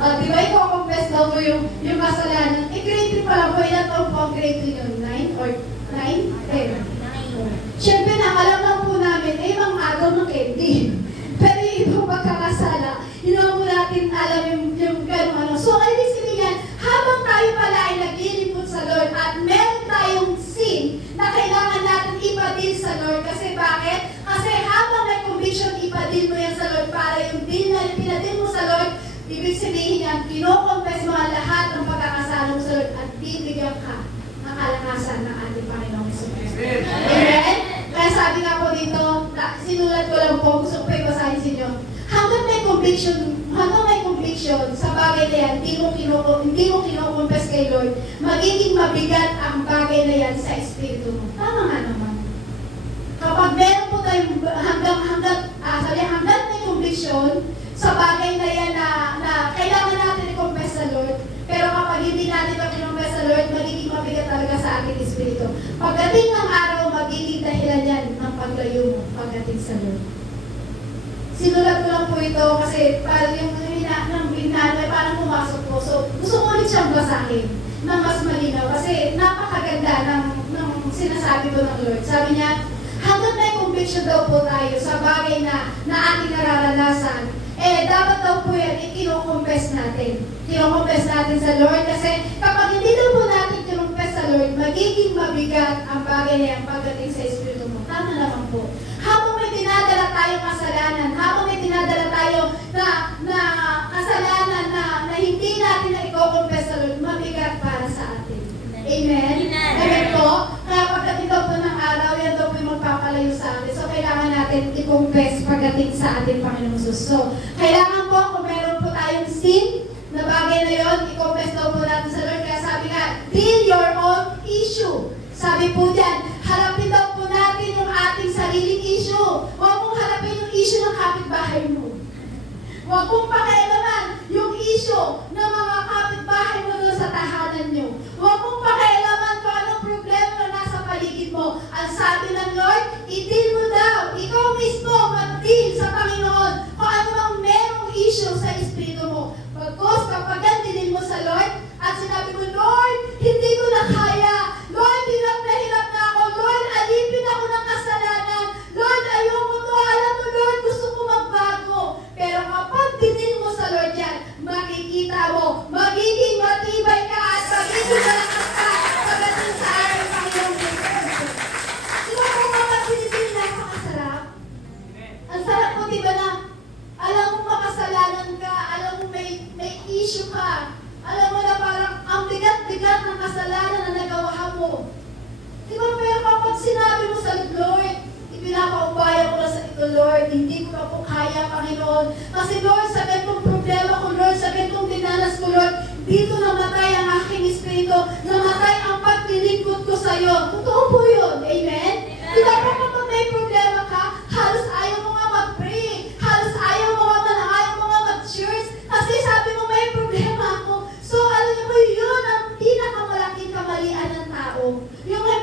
Di ba i-confess daw po yung kasalanan? Grade 3 pa lang po, ilan po ang grade 3 yun? 9 or 9? 10. Siyempre na, alam lang po namin, mga agaw ng candy. Pero yung ibang pagkakasala, hindi naman po natin alam yung gano'ng ano. So, ibig sabihin yan, habang tayo pala ay naglilingkod sa Lord at meron tayong sin na kailangan natin ipadil sa Lord. Kasi bakit? Kasi habang may conviction, ipadil mo yan sa Lord para yung deal na pinadil mo sa Lord, ibig sabihin yan, kino-confess mo ang lahat ng pagkakasala mo sa Lord at bibigyan ka ng kalakasan ng ating Panginoong Jesus. Amen? Kaya sabi nga po dito, sinulat ko lang po, gusto ko pa ibasahin sa inyo. Hanggang may conviction sa bagay na yan, hindi mo kino-confess kay Lord, magiging mabigat ang bagay na yan sa espiritu mo. Tama nga naman. Kapag meron po tayong hanggang may conviction sa bagay na yan na kailangan natin i-confess sa Lord, pero kapag hindi natin i-confess sa Lord, magiging mabigat talaga sa ating espiritu. Pagdating ng araw, magiging dahilan yan ng paglayo mo pagdating sa Lord. Sinulat ko lang po ito kasi parang yung hinanay, parang pumasok po. So, gusto ko ulit siyang basahin ng mas malinaw kasi napakaganda ng sinasabi ko ng Lord. Sabi niya, hanggang may conviction daw po tayo sa bagay na ating nararanasan, dapat daw po yan, kino-confess natin. Kino-confess natin sa Lord kasi kapag hindi daw po natin kino-confess sa Lord, magiging mabigat ang bagay na yan pagdating sa Espiritu mo. Tama naman po. Habang may dinadala tayong kasalanan, habang may dinadala tayo na kasalanan na hindi natin na i-confess sa Lord, mabigat para sa atin. Amen? Amen po? Kaya pagdating daw po ng araw, yan daw po yung magpapalayo sa atin. So, kailangan natin i-confess pagdating sa ating Panginoong Jesus. So, kailangan po, kung meron po tayong sin na bagay na yon, i-confess daw po natin sa Lord. Kaya sabi nga, deal your own issue. Sabi po dyan, harapin daw po natin yung ating sariling issue. Huwag mong harapin yung issue ng kapitbahay mo. Huwag mong pakialaman yung issue ng mga kapitbahay mo doon sa tahanan nyo. Huwag mong pakialaman kung anong problema na nasa paligid mo. Ang sabi ng Lord, i-deal mo daw. Ikaw mismo mag-deal sa Panginoon kung ano mang merong issue sa espiritu mo. Pagkos, kapag yan dinil mo sa Lord, at sinabi mo, Lord, hindi ko na kaya. Lord, hirap na ako. Lord, alipin ako ng kasalanan. Lord, ayoko to. Alam mo, Lord, gusto ko magbago. Pero kapag dinil mo sa Lord yan, makikita mo, magiging matibay ka at magiging malakas ka pagdating sa aking Panginoong Jesus. Di ba kung kapag dinil napakasarap? Ang sarap mo, di ba na, alam mo makasalanan ka, alam mo may issue ka, alam mo na parang ang bigat-bigat ng kasalanan na nagawa mo. Di ba, pero kapag sinabi mo sa Lord, ipinapaubaya ko na sa ito, Lord, hindi ko na po kaya, Panginoon. Kasi Lord, sa ganitong problema ko, Lord, sa ganitong dinanas ko, Lord, dito namatay ang aking espiritu, namatay ang paglilingkod ko sa iyo. Totoo po yun. Amen? Di ba, kapag may problema ka, halos ayaw mo nga mag-pray, halos ayaw mo nga mag-church, kasi sabi mo may problema ako. So, alam niyo mo, yun ang pinakamalaking kamalian ng tao. Yung may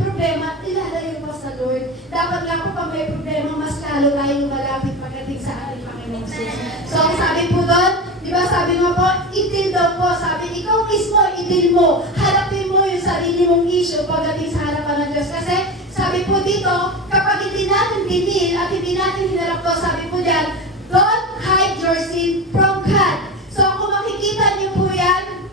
problema, ilalayo pa sa Lord. Dapat nga po pag may problema, mas lalo tayong malapit pagdating sa ating Panginoong Jesus. So, ang sabi po doon, di ba sabi mo po, i-deal daw po. Sabi, ikaw mismo, i-deal mo. Harapin mo yung sarili mong issue pagdating sa harapan ng Diyos. Kasi, sabi po dito, kapag hindi natin dinil at hindi natin hinarap to, sabi po dyan, don't hide your sin from God. So, kung makikita niyo po yan,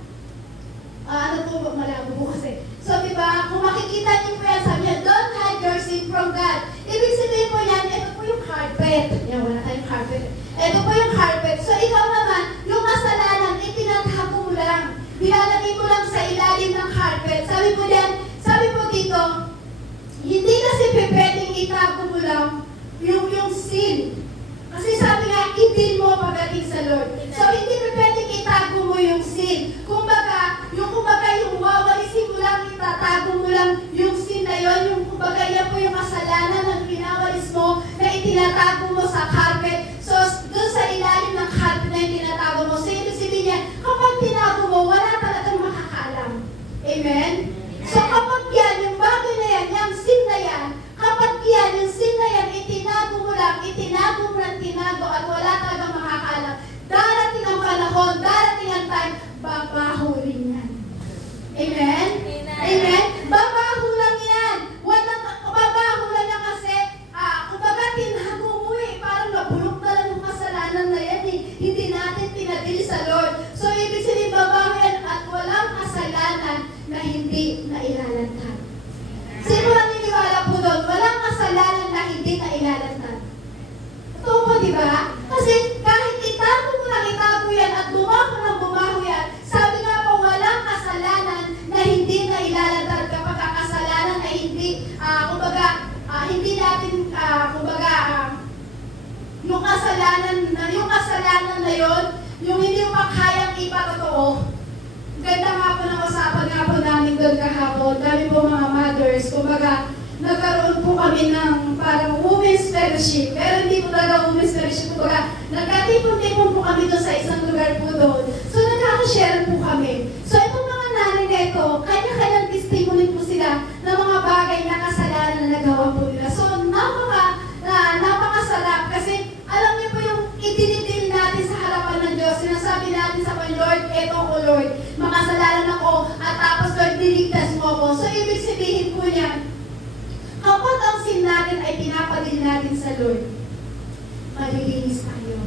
ano po, malabo po kasi. So, di ba, kung makikita niyo po yan, sabi niya, don't hide your sin from God. Ibig sabihin po yan, ito po yung carpet. Yan, wala tayong carpet. Ito po yung carpet. So, ikaw naman, yung kasalanan, itinatago mo lang. Nilalagay mo lang sa ilalim ng carpet. Sabi po yan, sabi po dito, hindi kasi pwedeng itago mo lang yung sin. Kasi sabi nga, i-deal mo pagdating sa Lord. So, hindi pwedeng itago mo yung sin. Kumbaga, yung wawalisin mo lang, itatago mo lang yung sin na yon, yung kumbaga yan po yung kasalanan na pinawalis mo, na itinatago mo sa carpet. So, doon sa ilalim ng carpet na yung tinatago mo. So, ibig sabihin niya, kapag tinago mo, wala talagang makakaalam. Amen? So, kapag yan, yung bagay na yan, yung sin na yan, kapag yan, yung sin na yan, itinago mo lang, tinago at wala talagang makakaalam. Darating ang panahon, darating ang time, babaho rin yan. Amen? Amen? Babaho lang yan. Babaho lang yan kasi, kumbaga tinago mo parang nabulok na lang yung kasalanan na yan Hindi natin pinadili sa Lord. So, ibig sabihin, babaho yan at walang kasalanan na hindi nailalantad. Sino ang niniwala po doon? Walang kasalanan na hindi nailalantad. Ito po, di ba? Kasi kahit itago mo lang itago yan at bumaho yan, sabi nga po, walang kasalanan na hindi nailalantad kapag ang kasalanan ay hindi, hindi natin, yung kasalanan na yon, yung hindi mo kayang ipatotoo. Ganda nga po ng usapan nga po namin doon kahapon. Dami po mga mothers. Kumbaga, nagkaroon po kami ng parang women's fellowship. Pero hindi po talaga women's fellowship. Kumbaga, nagkatipon-tipon po kami doon sa isang lugar po doon. So, nagkakashare po kami. So, itong mga nanay na ito, kanya-kanyang testimony po sila ng mga bagay na kasalanan na nagawa po nila. So, napakasarap kasi alam niyo po yung itinidil natin sa harapan ng Diyos. Sinasabi natin sa Panginoon, Lord, eto ko Lord, makasalanan ako at tapos Lord, diligtas mo ako. So, ibig sabihin po niya, kapag ang sin natin ay pinapadil natin sa Lord, malilinis tayo.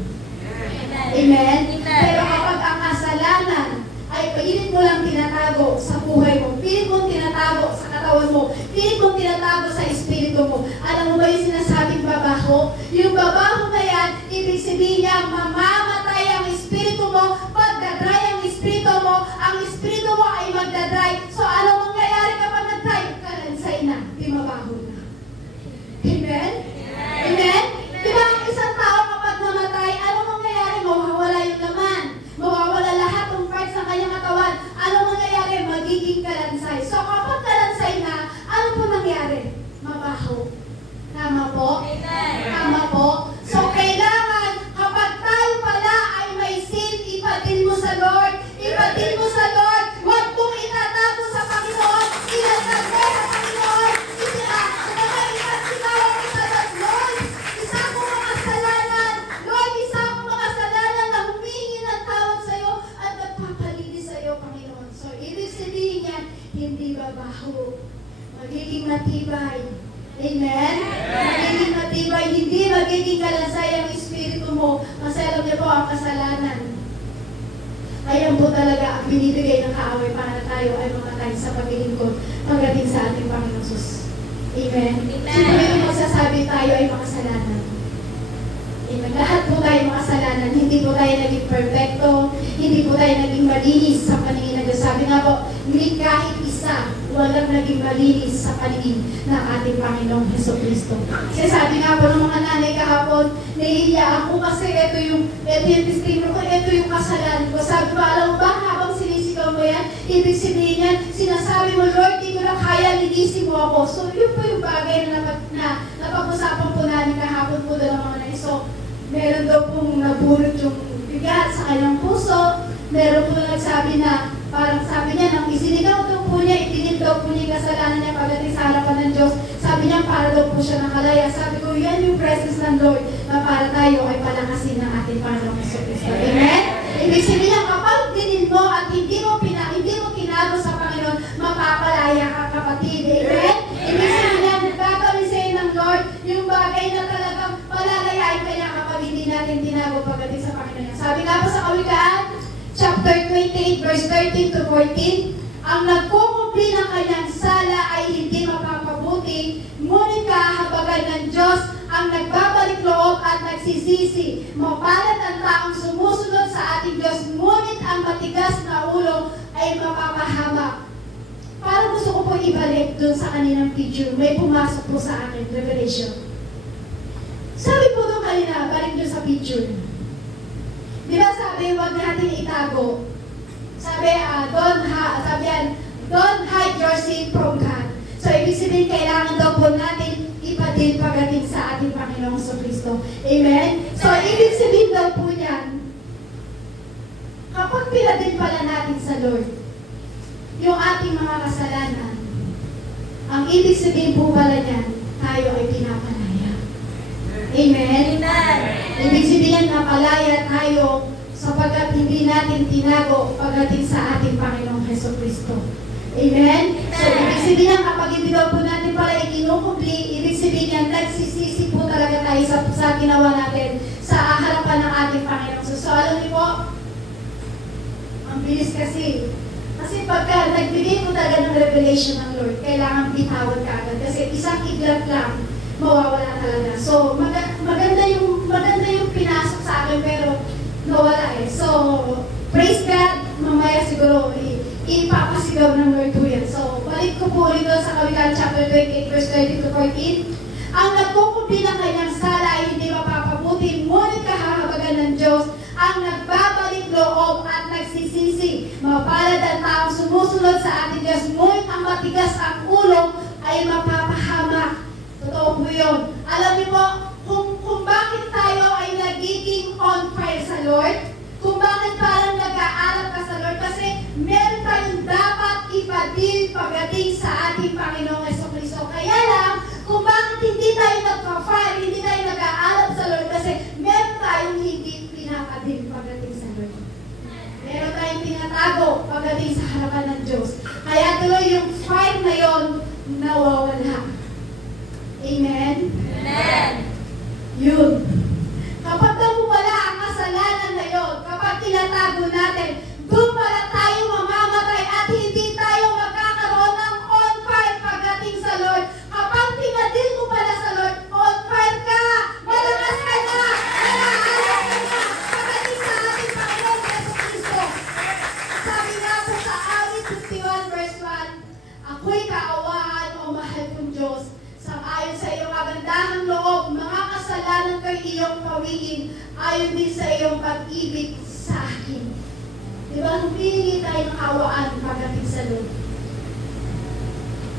Amen? Pero kapag ang kasalanan ay pilit mo lang tinatago sa buhay mo, pilit mo tinatago sa katawan mo, pilit mo tinatago sa espiritu mo. Alam mo ba yung sinasabing babaho? Yung babaho na yan, ibig sabihin niya, mamamatay ang espiritu mo, pagdadry ang espiritu mo ay magdadry. So ano mangyayari kapag nag-dry? Kalansay na, di mabaho na. Amen? Amen? Di ba ang isang tao kapag namatay, ano mangyayari? Mawawala yung laman. Mawawala lahat ng parts ng kanyang katawan. Ano mangyayari? Magiging kalansay. So kapag kalansay na, ano po nangyari? Mabaho. Tama po? Tama po? So kailangan, kapag tayo pala ay may sin, ipadil mo sa Lord. Ipadil mo sa Lord. Huwag mong itatago sa Panginoon. Ilasal mo sa Panginoon. Isinawag kita sa Lord. Isa ko mga kasalanan. Lord, isa ko mga kasalanan na humingi ng tawad sa iyo at nagpapalinis sa iyo, Panginoon. So, ibig sabihin yan, hindi babaho. Magiging matibay. Amen? Magiging matibay. Hindi magiging kalansay ang espiritu mo. Kasi alam niyo po, ang kasalanan. Ayan po talaga ang binibigay ng kaaway para tayo ay mamatay sa paglilingkod pagdating sa ating Panginoon Sus. Amen? Sino yung magsasabi tayo ay makasalanan? Amen. Lahat po tayo makasalanan. Hindi po tayo naging perfecto. Hindi po tayo naging malinis sa paningin ng Diyos. Sabi nga po, hindi kahit isa walang naging malinis sa paningin ng ating Panginoong Jesucristo. Kasi sabi nga po ng mga nanay kahapon, nahihiya ako kasi ito yung testimony ko, ito yung kasalanan ko. Sabi ko, alam mo ba, habang sinisigaw mo yan, ibig sabihin yan, sinasabi mo, Lord, di ko na kaya, linisin mo ako. So, yun po yung bagay na napag-usapan po namin kahapon po doon ng mga nanay. So, meron daw pong nabulot yung bigat sa kanyang puso. Meron po nagsabi na, parang sabi niya, nang isinigaw daw po niya, itinil daw po niya yung kasalanan niya pagdating sa harapan ng Diyos. Sabi niya, para daw po siya nakalaya. Sabi ko, yan yung presence ng Lord na para tayo ay palakasin ng ating Panginoong Jesucristo. Amen? Ibig sabihin niya, kapag dinil mo at hindi mo kinago sa Panginoon, mapapalaya ka, kapatid. Amen? Ibig sabihin niya, gagawin sa iyo ng Lord yung bagay na talagang palalayain ka niya kapag hindi natin tinago pagdating sa Panginoon. Sabi nga po sa Kawikaan, chapter 28, verse 13 to 14, ang nagkukumpli ng kanyang sala ay hindi mapapabuti, ngunit kahabagan ng Diyos ang nagbabalik loob at nagsisisi. Mapalad ang taong sumusunod sa ating Diyos, ngunit ang matigas na ulo ay mapapahamak. Parang gusto ko po ibalik dun sa kaninang picture. May pumasok po sa akin, Revelation. Sabi po doon kanina, balik dun sa picture. Di ba sabi, huwag natin itago. Sabi, don't hide your sin from God. So, ibig sabihin, kailangan daw po natin ipadil pagdating sa ating Panginoong Jesucristo. Amen? So, ibig sabihin daw po yan, kapag pinadil pala natin sa Lord, yung ating mga kasalanan, ang ibig sabihin po pala niyan, tayo ay pinapalaya. Amen? Ibig sabihin napalaya tayo sapagkat hindi natin tinago pagdating sa ating Panginoong Jesucristo. Amen? So, ibig sabihin kapag hindi daw po natin pala ikinukumpli, ibig sabihin yan, nagsisisi po talaga tayo sa ginawa natin sa harapan ng ating Panginoong. So, alam niyo po, ang bilis kasi. Kasi pagka nagbigay mo talaga ng revelation ng Lord, kailangan bitawan ka agad. Kasi isang kidlat lang, mawawala talaga. So, maganda yung pinasok sa akin, pero nawala eh. So, praise God, mamaya siguro ipapasigaw ng Lord po yan. So, balik ko po ulit sa Kawikaan chapter 28, verse 30 to 14. Ang nagkukumpi ng kanyang sala ay hindi mapapabuti, ngunit kahahabagan ng Diyos ang nagbabalik loob at nagsisisi. Mapalad ang taong sumusunod sa ating Diyos, ngunit ang matigas ang ulo ay mapapahamak. Totoo po yun. Alam niyo po, kung bakit tayo ay nagiging on fire sa Lord, kung bakit parang nag-aalap ka sa Lord, kasi meron tayong dapat ipadil pagdating sa ating Panginoong Jesucristo. Kaya lang, kung bakit hindi tayo nagpa-fire, hindi tayo nag-aalap sa Lord, kasi meron tayong hindi pinapadil pagdating sa Lord. Meron tayong tinatago pagdating sa harapan ng Diyos. Kaya tuloy yung fire na yon nawawala. Amen? Amen. Yun. Kapag daw wala ang kasalanan kapag tinatago natin, doon pala tayo mamamatay at hindi tayo magkakaroon ng on fire pagdating sa Lord. Kapag pinadil mo pala sa Lord, on fire ka, malakas ka na, nalaalas ka na, pagdating sa ating Panginoon Yeso Cristo. Sabi nga po sa awit 51 verse 1, ako'y kaawaan o mahal kong Diyos. Ayon sa iyong kagandahang loob, mga kasalanan ko'y iyong pawiin, ayon din sa iyong pag-ibig sa akin. Diba? Humingi tayo ng kaawaan pagdating sa Lord.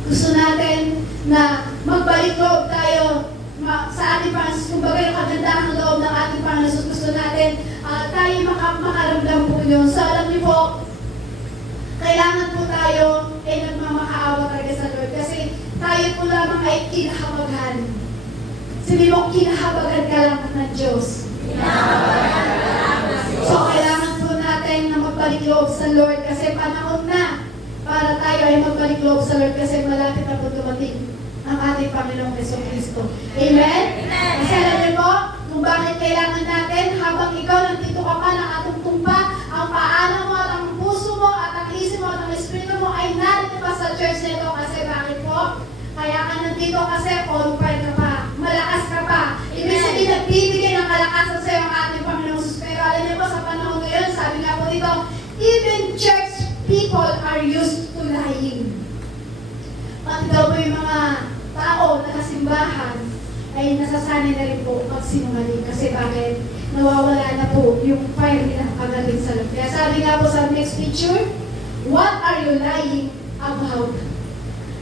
Gusto natin na magbalik loob tayo sa ating Panginoon. Kumbaga yung kagandahang loob ng ating Panginoon. Gusto natin tayo makaramdam po yun. So alam niyo po, kailangan po tayo nagmamakaawa talaga sa Lord. Kasi tayo po lamang ay kinahabagan. Sabi mo, kinahabagan ka lang ng Diyos. So, kailangan po natin na magbalik loob sa Lord kasi panahon na para tayo ay magbalik loob sa Lord kasi malapit na po dumating ang ating Panginoong Jesucristo. Amen? Kasi alam niyo po, kung bakit kailangan natin habang ikaw nandito ka pa nakatungtong pa, ang paalam mo at ang puso mo at ang isip mo at ang espiritu mo ay narito pa sa church nito kasi bakit po? Kaya ka nandito kasi on fire ka pa, malakas ka pa. Ibig sabihin nagbibigay ng kalakasan sa iyo ang ating Panginoong Jesus. Pero alam niyo po sa panahon ngayon, sabi nga po dito, even church people are used to lying. Pati daw po yung mga tao na kasimbahan ay nasasanay na rin po magsinungaling. Kasi bakit? Nawawala na po yung fire nila pagdating sa Lord. Kaya sabi nga po sa next picture, what are you lying about?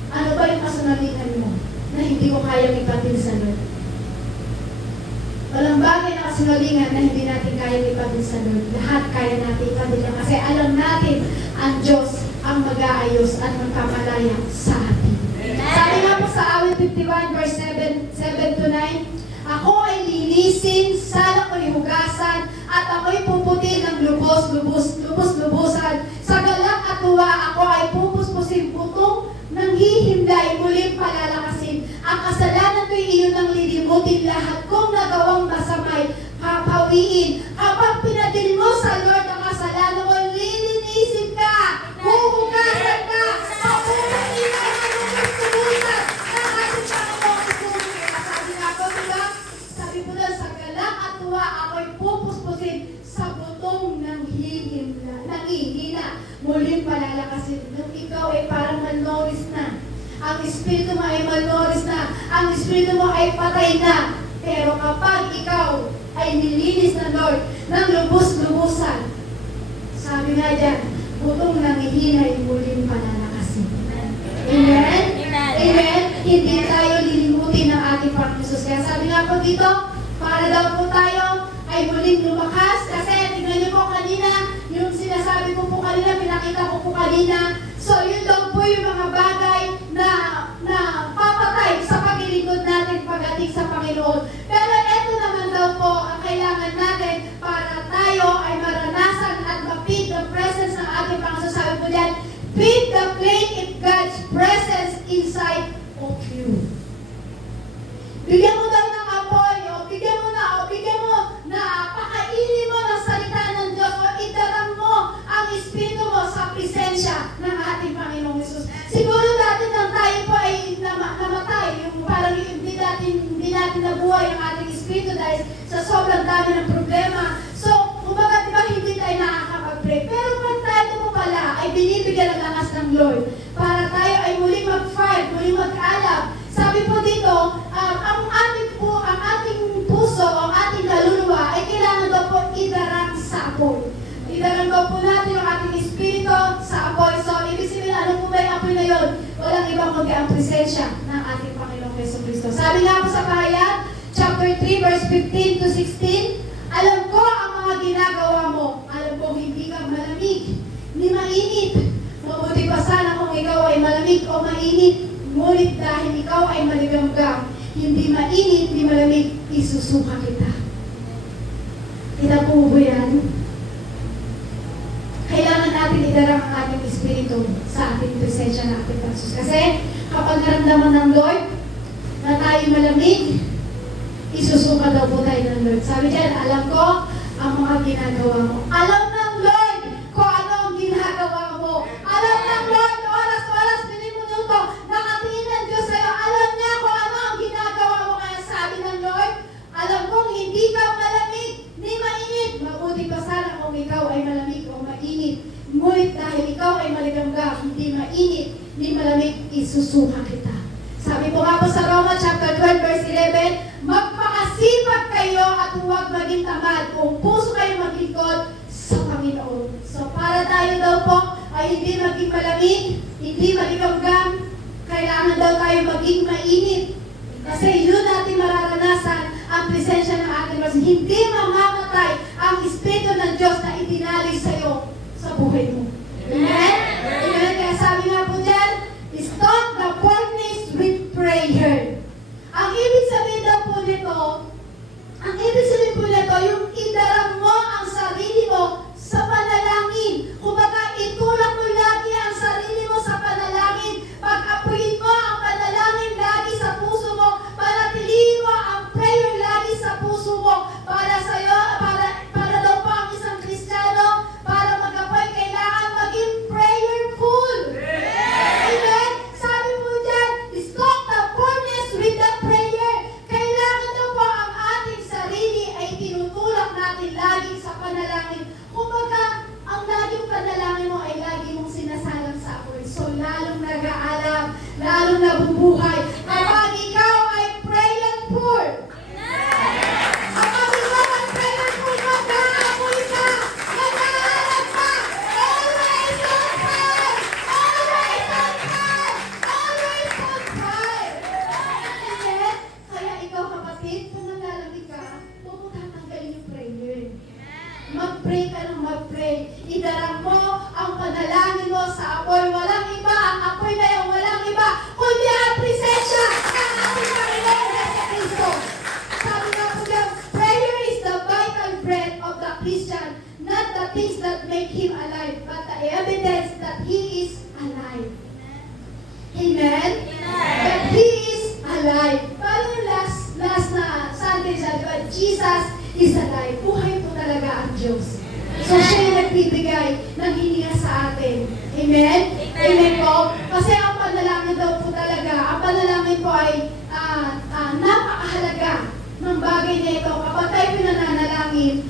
Ano ba yung kasinungalingan mo na hindi mo kayang ipatil sa Lord? Walang bagay na kasinungalingan na hindi natin kayang ipatil sa Lord. Lahat kaya natin ipatil na kasi alam natin ang Diyos ang mag-aayos at magpamalaya sa atin. Sabi nga po sa awit 51 verse 7 to 9, ako ay linisin, sana ko'y hugasan, at ako'y puputin ng lubos-lubusan. Sa galak at tuwa, ako ay pupuspusin putong nang hihimlay, muling palalakasin. Ang kasalanan ko'y iyon ang lilimutin, lahat kong nagawang masamay, papawiin. Kapag pinadil mo sa Lord ang kasalanan mo, lilinisin ka, huhugasan ka, papuputin ka ng lubos-lubusan ng ating Panginoong Jesus. Sabi nga po, diba? Sabi po na, sa galak at tuwa, ako'y pupuspusin sa butong ng hihina, muling palalakasin. Nung ikaw ay parang malnourished na, ang espiritu mo ay malnourished na, ang espiritu mo ay patay na. Pero kapag ikaw ay nilinis ng Lord ng lubos-lubusan, sabi nga dyan, butong ng hihina ay muling palalakasin. Amen? Amen? Hindi tayo lilimutin ng ating Panginoon Jesus. Kaya sabi nga po dito, para daw po tayo ay muling lumakas. Kasi tignan niyo po kanina, yung sinasabi ko po kanina, pinakita ko po kanina. So yun daw po yung mga bagay na papatay sa paglilingkod natin pagdating sa Panginoon. Pero ito naman daw po ang kailangan natin para tayo ay maranasan at ma-feed the presence ng ating Panginoon. Sabi po dyan, feed the flame in God's presence inside of you. Bigyan mo daw ng apoy, bigyan mo na pakainin mo ng salita ng Diyos, o idarang mo ang espiritu mo sa presensya ng ating Panginoong Jesus. Siguro dati nang tayo po ay namatay, yung parang hindi natin nabuhay ang ating espiritu dahil sa sobrang dami ng problema. So, kumbaga, di ba, hindi tayo nakakapag-pray. Pero pag tayo po pala ay binibigyan ng lakas ng Lord para tayo ay muling mag-fight, muling mag-alab. Sabi po dito, ang ating puso, ang ating kaluluwa ay kailangan daw po idarang sa apoy. Idarang daw po natin yung ating espiritu sa apoy. So, ibig sabihin, ano po ba yung apoy na yun? Walang ibang kundi ang presensya ng ating Panginoong Jesucristo. Sabi nga po sa Pahayag, chapter 3, verse 15 to 16, alam ko ang mga ginagawa mo. Alam ko hindi ka malamig, ni mainit. Mabuti pa sana kung ikaw ay malamig o mainit. Ngunit dahil ikaw ay maligamgam, hindi mainit, hindi malamig, isusuka kita. Kita po ba yan? Kailangan natin idarang ang ating espiritu sa ating presensya ng ating Panginoon. Kasi kapag naramdaman ng Lord na tayo malamig, isusuka daw po tayo ng Lord. Sabi dyan, alam ko ang mga ginagawa mo. Alam ng Lord kung ano ang ginagawa mo. Alam ng Lord, oras-oras, minuto, nakatingin ng Diyos sa'yo. Alam niya kung ano ang ginagawa mo. Kaya sabi ng Lord, alam kong hindi ka malamig ni mainit. Mabuti pa sana kung ikaw ay malamig o mainit. Ngunit dahil ikaw ay maligamgam, hindi mainit, ni malamig, isusuka kita. Sabi po nga po sa Roma chapter 12 verse 11, magpakasipag kayo at huwag maging tamad kung puso kayo maglingkod sa Panginoon. So para tayo daw po ay hindi maging malamig, hindi maligamgam, kailangan daw tayo maging mainit. Kasi yun natin mararanasan ang presensya ng ating Diyos. Hindi mamamatay ang Espiritu ng Diyos na itinali sa'yo sa buhay mo. Amen? Amen? Kaya sabi nga po dyan, stop the furnace with prayer. Ang ibig sabihin daw po nito, yung idarang mo ang sarili mo sa panalangin. Kumbaga, itulak mo lagi ang sarili mo sa panalangin. Pag-apuyin mo ang panalangin lagi sa puso mo. Panatilihin mo ang prayer lagi sa puso mo. Para sa'yo, para daw po ang isang Kristiyano, para mag-apoy, kailangan maging prayerful. Amen? Sabi mo dyan, stop the furnace with the prayer. Kailangan daw po ang ating sarili ay tinutulak natin lagi sa panalangin. Kumbaga, ang laging panalangin mo ay lagi mong sinasalang sa apoy. So, lalong nag-aalam, lalong nabubuhay. Kapag ikaw ay prayerful, kapag ikaw ay prayerful, mag-aapoy ka, mag-aalam ka, always on fire, always on fire, always on fire. Amen? Kaya ikaw kapatid, kung nalalamig ka, huwag mo tatanggalin yung prayer. Mag-pray ka ng mag-pray. Idarang mo ang panalangin mo sa apoy. Walang iba. Ang apoy na yun, walang iba. Kundi ang presensya ng ating Panginoon Yesu Cristo. Sabi nga po dyan, prayer is the vital breath of the Christian, not the things that make him alive, but the evidence that he is alive. Amen? That he is alive. Parang yung last na Sunday siya, di ba? Jesus is alive. Buhay po talaga ang Diyos. So, siya yung nagbibigay ng hininga sa atin. Amen? Amen po? Kasi ang panalangin daw po talaga, ang panalangin po ay napakahalaga ng bagay na ito. Kapag tayo pinananalangin,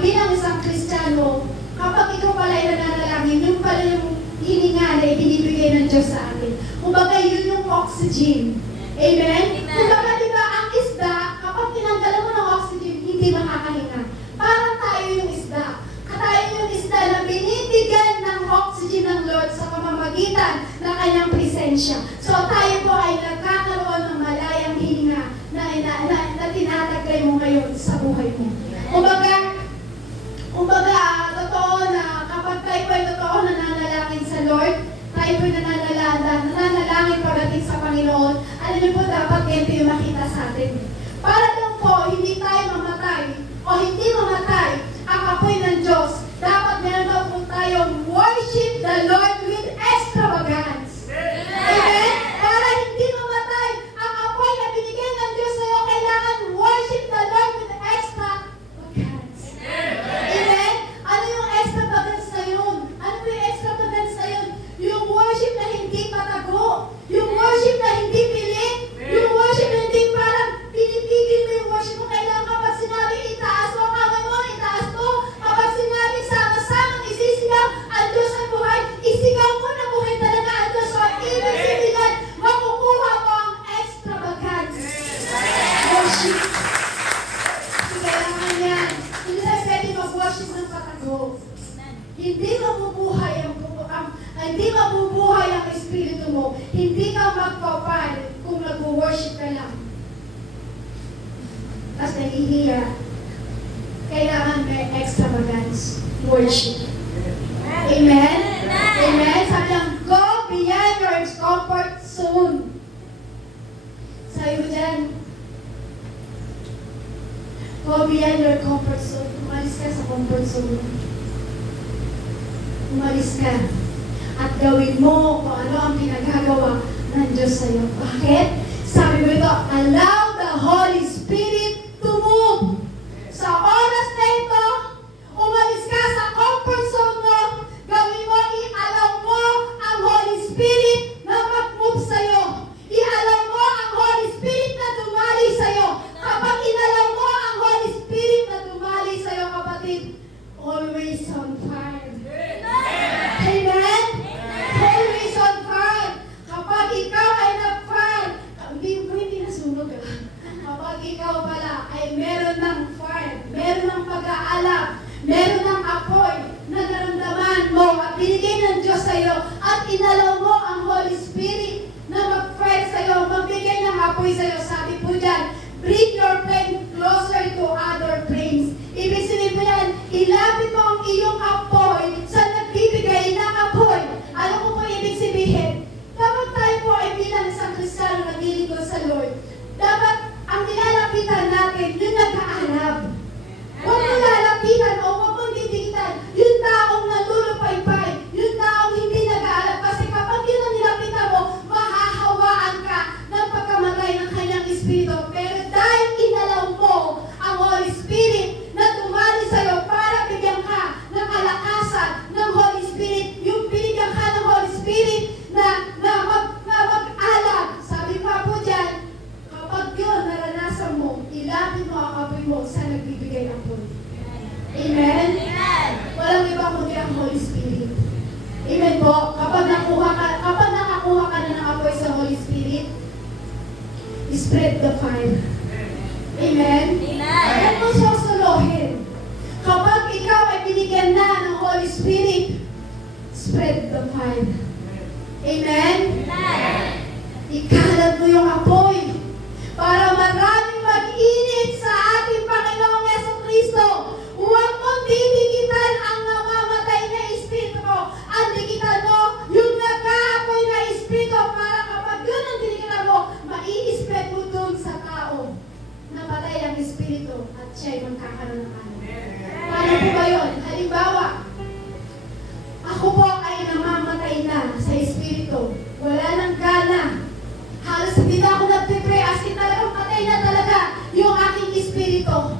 bilang isang Kristiyano, kapag ikaw pala ay nananalangin, yun pala yung hininga na ibinibigay ng Diyos sa atin. Kumbaga, yun yung oxygen. Amen? Kumbaga, di ba, ang isda, kapag tinanggalan mo ng oxygen, hindi makakahinga. Parang tayo yung isda. Tayo yung isda na binibigyan ng oxygen ng Lord sa pamamagitan ng kanyang presensya. So tayo po ay nagkakaroon ng malayang hininga na tinataglay mo ngayon sa buhay mo. Kumbaga, totoo na kapag tayo po ay totoo nananalangin sa Lord, tayo po nananalangin pagdating sa Panginoon, alam niyo po dapat ganito yung makita sa atin. Para lang po, hindi tayo mamatay o hindi mamatay ang apoy ng Diyos, dapat meron daw po tayong worship the Lord with extravagance. Amen? Para hindi mamatay ang apoy na binigay ng Diyos sa'yo, kailangan worship the Lord with extravagance. Amen? Ano yung extravagance na yun? Ano yung extravagance na yun? Yung worship na hindi patago, yung worship na hindi pilit, yung worship na hindi parang pinipigil mo yung worship mo. Kailangan kapag sinabi, itaas mo ang kamay mo, itaas mo. Kapag sinabi, sama-samang isisigaw, ang Diyos ang buhay, isigaw mo na buhay talaga ang Diyos. So, ibig sabihin, makukuha mo ang extravagance. Worship. Kasi kailangan yan. Hindi tayo pwede mag-worship ng patago. Hindi mabubuhay ang espiritu mo. Hindi ka magpapal kung nag-worship ka lang. Tapos nahihiya. Kailangan may extravagance. Worship. Amen? Amen? Sabi lang, go beyond your comfort zone. Sabi mo dyan, go beyond your comfort zone. Umalis ka sa comfort zone. Umalis ka. At gawin mo kung ano ang pinagagawa ng Diyos sa'yo. Bakit? Sabi mo ito, allow the Holy Spirit to move. Sa oras na ito, spread the fire. Amen? Yan mo susuluhin. Kapag ikaw ay binigyan na ng Holy Spirit, spread the fire. Amen? Ikalat mo yung apoy para maraming mag-init sa ating Panginoong Jesucristo. Huwag mong didikitan ang namamatay na espiritu mo. Ang dikitan mo, yung nag-aapoy na espiritu para kapag yun ang didikitan mo, mai-spread mo dun sa tao. Namatay ang espiritu at siya'y magkakaroon ng ano. Paano po ba yun? Halimbawa, ako po ay namamatay na sa espiritu. Wala nang gana. Halos hindi na ako nagpipray as in talagang patay na talaga yung aking espiritu.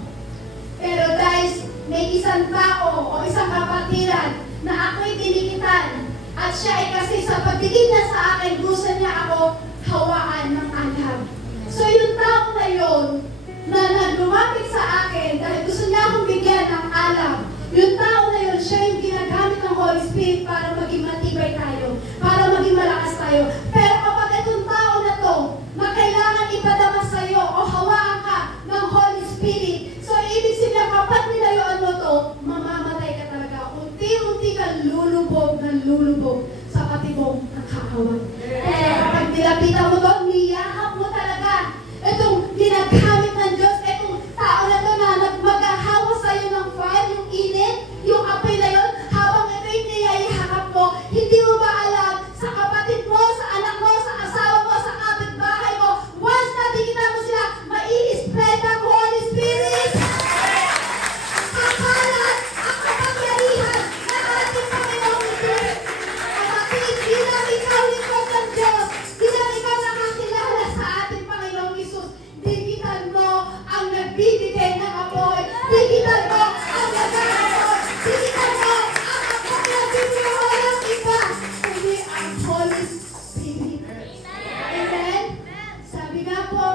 Pero guys, may isang tao o isang kapatiran na ako'y dinikitan at siya ay kasi sa pagdinig niya sa akin, gusto niya ako hawaan ng alab. So yung tao na yun na lumapit sa akin dahil gusto niya akong bigyan ng alab, yung tao na yun, siya yung ginagamit ng Holy Spirit para maging matibay tayo, para maging malakas tayo. Pero kapag itong tao na to, na kailangan ipadama sa iyo o hawaan ka ng Holy Spirit, so ibig sabihin kapag nilayuan mo to, mamamatay ka talaga. Unti-unti kang lulubog ng lulubog sa patibong ng kaaway. Kaya kapag nilapitan mo to, niyakap mo talaga. Itong ginagamit ng Diyos, itong tao na to na maghahawa sa iyo ng fire, yung init, yung apoy na yun, habang ito yung niyayakap mo, hindi mo ba alam sa kapatid mo, sa anak mo, sa asawa mo, sa kapitbahay mo, once na dikitan mo sila, mai-spread ang Holy Spirit. Kakalat ang kapangyarihan ng ating Panginoong Hesus. Kapatid, bilang ikaw lingkod ng Diyos, bilang ikaw nakakilala sa ating Panginoong Hesus, dikitan mo ang nagbibigay ng apoy, dikitan mo ang nag-aapoy, dikitan mo ang apoy na bibigay walang iba, kundi ang Holy Spirit. Amen? Sabi nga po,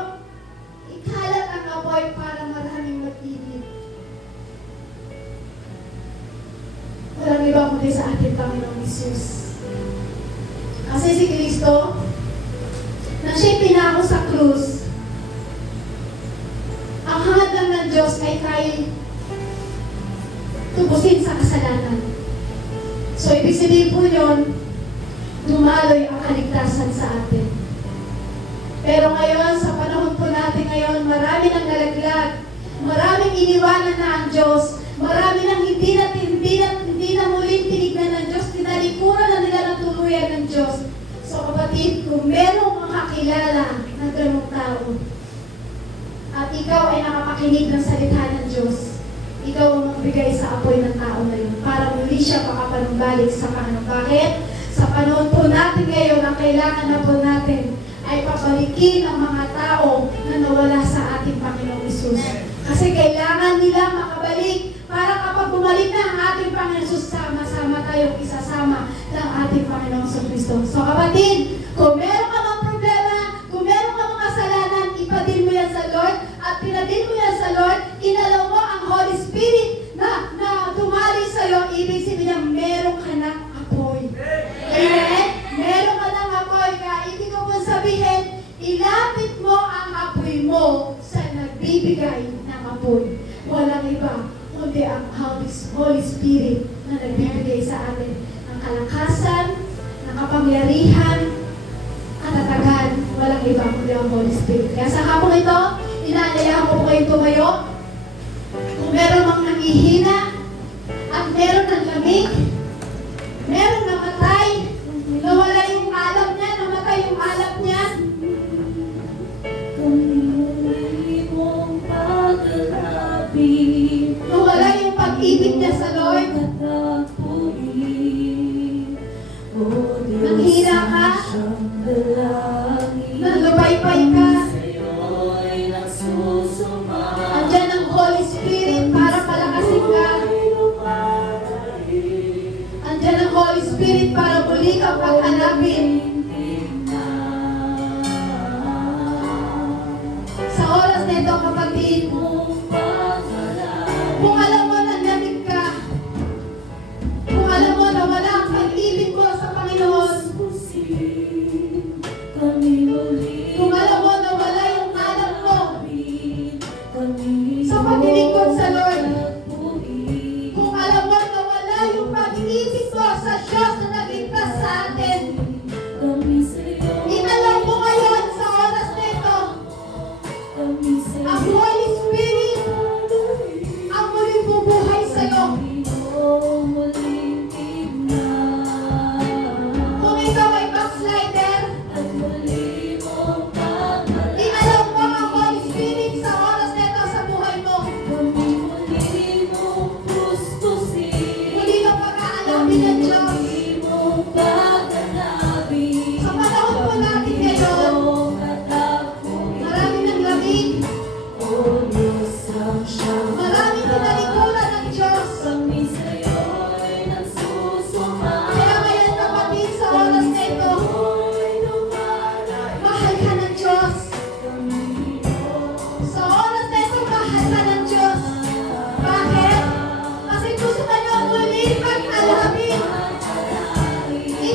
ikalat ang apoy para maraming mag-init. Walang iba kundi sa ating Panginoong Hesus. Kasi si Kristo, na siya'y pinako sa krus, ang hangad lang ng Diyos ay tayo tubusin sa kasalanan. So, ibig sabihin po yun, dumaloy ang kaligtasan sa atin. Pero ngayon, sa panahon po natin ngayon, marami nang nalaglag, maraming iniwanan na ang Diyos, marami nang hindi na muling tinignan ng Diyos, tinalikuran na nila ng tuluyan ng Diyos. So kapatid, kung merong makakilala na ganong tao, at ikaw ay nakapakinig ng salita ng Diyos, ikaw ang magbigay sa apoy ng tao na yun para muli siya makapanumbalik sa Panginoon. Bakit? Sa panahon po natin ngayon, ang kailangan na po natin ay pabalikin ang mga tao na nawala sa ating Panginoong Hesus. Kasi kailangan nila makabalik para kapag bumalik na ang ating Panginoong Hesus, sama-sama tayong isasama ng ating Panginoong Kristo. So kapatid, kung meron ka mang problema, kung meron ka mga kasalanan, ipadil mo yan sa Lord, at pinadil mo yan sa Lord, inalaw mo ang Holy Spirit na tumali sa iyo, ibig sabihin na meron ka ng apoy. Amen? Meron ka ng apoy, kaya ibig ko po sabihin, ilapit mo ang apoy mo sa nagbibigay ng apoy. Walang iba, kundi ang Holy Spirit na nagbibigay sa atin ng kalakasan, ng kapangyarihan, katatagan, walang iba kundi ang Holy Spirit. Kaya sa hapong ito, inaanyayahan ko po kayong tumayo. Kung meron mang nangihina, at meron ng lamig, meron namatay, nawala yung alab niya, namatay yung alab niya. Nawala yung pag-ibig niya sa Lord. Nanghina ka, nanlubaypay ka, andyan ang Holy Spirit para palakasin ka. Andyan ang Holy Spirit para muli kang paghanapin. Sa oras na ito, kapatid, kung alam mo na lamig ka, kung alam mo na wala ang pag-ibig mo sa Panginoon, kung alam mo na wala yung alab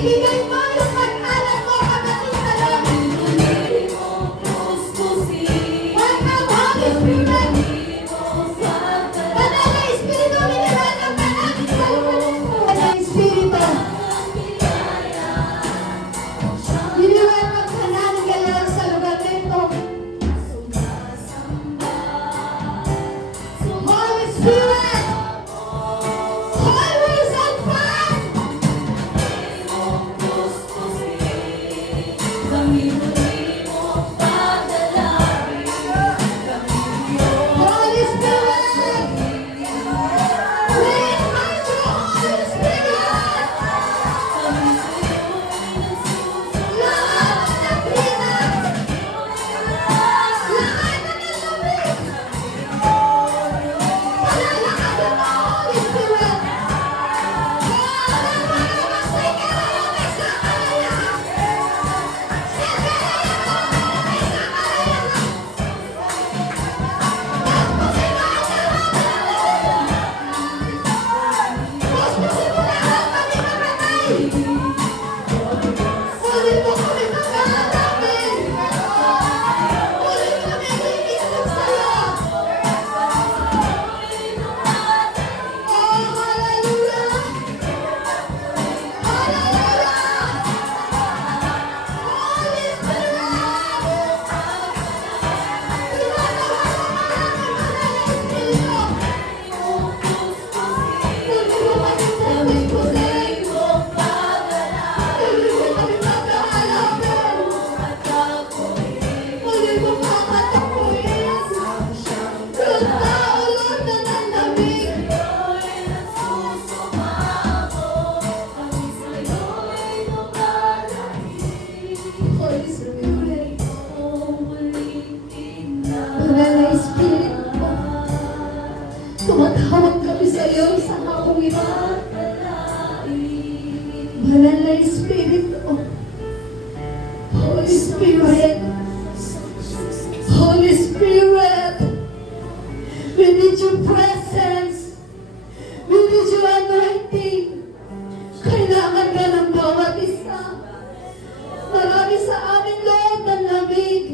ibigay mo yung pag-alam mo kapatid sa langit. Welcome, Holy Spirit. Banal na Espiritu, niniwanan ka namin sa lugar mo. Banal na Espiritu, niniwanan ka namin ngayon sa lugar nito. Holy Spirit, always on fire. Holy Spirit, we invite you, Holy Spirit. Lahat ng bilang, lahat ng lamig. Palalakarin mo, Holy Spirit. Holy Spirit, Banal na Espiritu, tumatawag kami sa iyo sa hapong ito. Banal na Espiritu, Holy Spirit, Holy Spirit, we need your presence, we need your anointing. Kailangan ka ng bawat isa. Marami sa amin, Lord, ng lamig.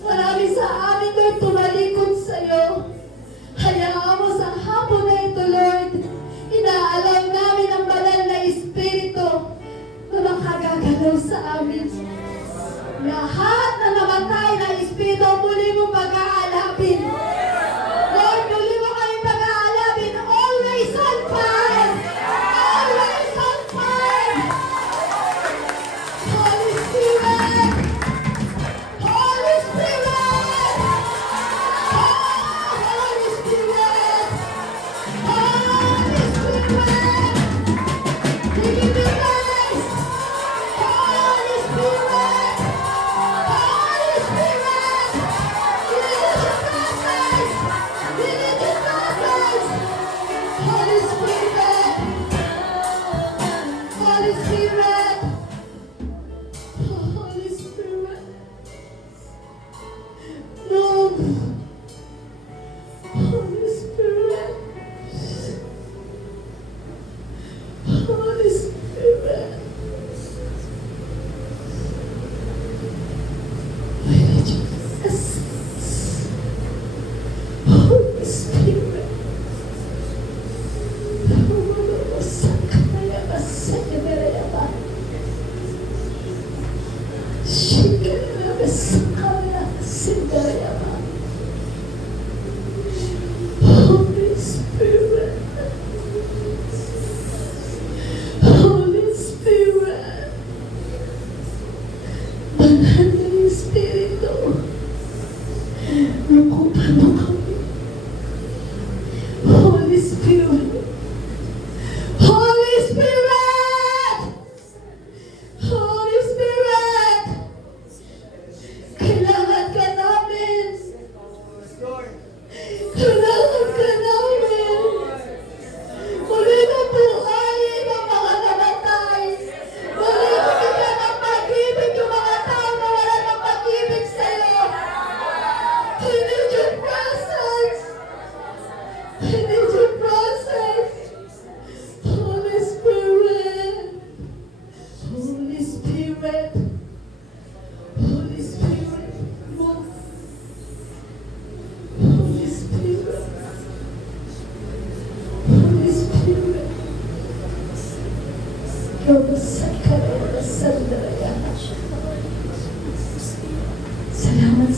Marami sa amin, Lord, tumalikod sa iyo. Hayaan mo sa hapon na ito, Lord. Inaalaw namin ang banal na Espiritu na makagagalaw sa amin. Lahat na namatay na Espiritu, muli mo pag-aalapin. Lord, muli mo kami pag-aalapin. Always on fire! Always on fire! Holy Spirit! Holy Spirit! Holy Spirit! Holy Spirit! We give you thanks! Holy Spirit! Holy Spirit! We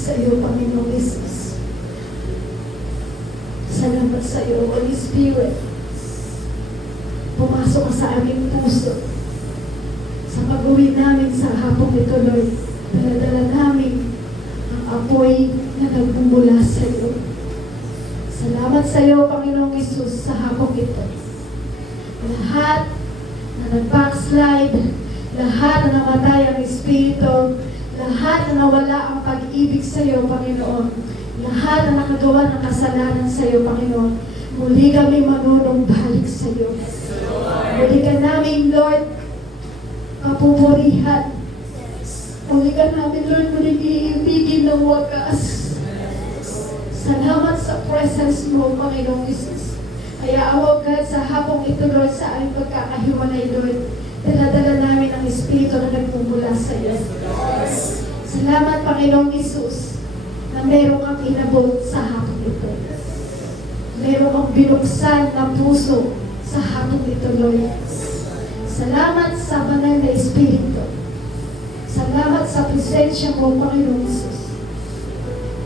sa iyo, Panginoong Jesus. Salamat sa iyo, Holy Spirit. Pumasok ka sa aming puso. Sa pag-uwi namin sa hapong ito, Lord, daladala namin ang apoy na nagmumula sa iyo. Salamat sa iyo, Panginoong Jesus, sa hapong ito. Lahat na nag-backslide, lahat na namatay ang Espiritu, lahat na nawala ang pag-ibig sa iyo, Panginoon, lahat na nakagawa ng kasalanan sa iyo, Panginoon, muli kami manunumbalik sa iyo. Muli ka namin, Lord, papupurihan. Muli ka namin, Lord, muling iibigin ng wakas. Salamat sa presence mo, Panginoong Jesus. Kaya awag God sa hapong ito, Lord, sa aming pagkakahiwalay, Lord. Dala-dala namin ang Espiritu na nagmumula sa iyo. Salamat, Panginoong Jesus, na meron kang inabot sa hapong ito. Meron kang binuksan na puso sa hapong ito, Lord. Salamat sa banal na Espiritu. Salamat sa presensya mo, Panginoong Jesus.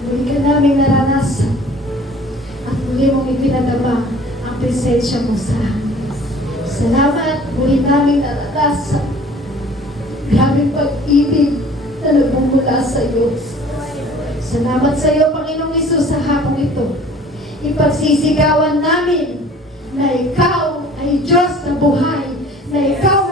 Muli ka namin naranasan at muli mong ipinadama ang presensya mo sa amin. Salamat, muli namin naranasan. Grabing pag-ibig na nagmumula sa iyo. Salamat sa iyo, Panginoong Jesus, sa hapong ito. Ipagsisigawan namin na ikaw ay Diyos na buhay, na ikaw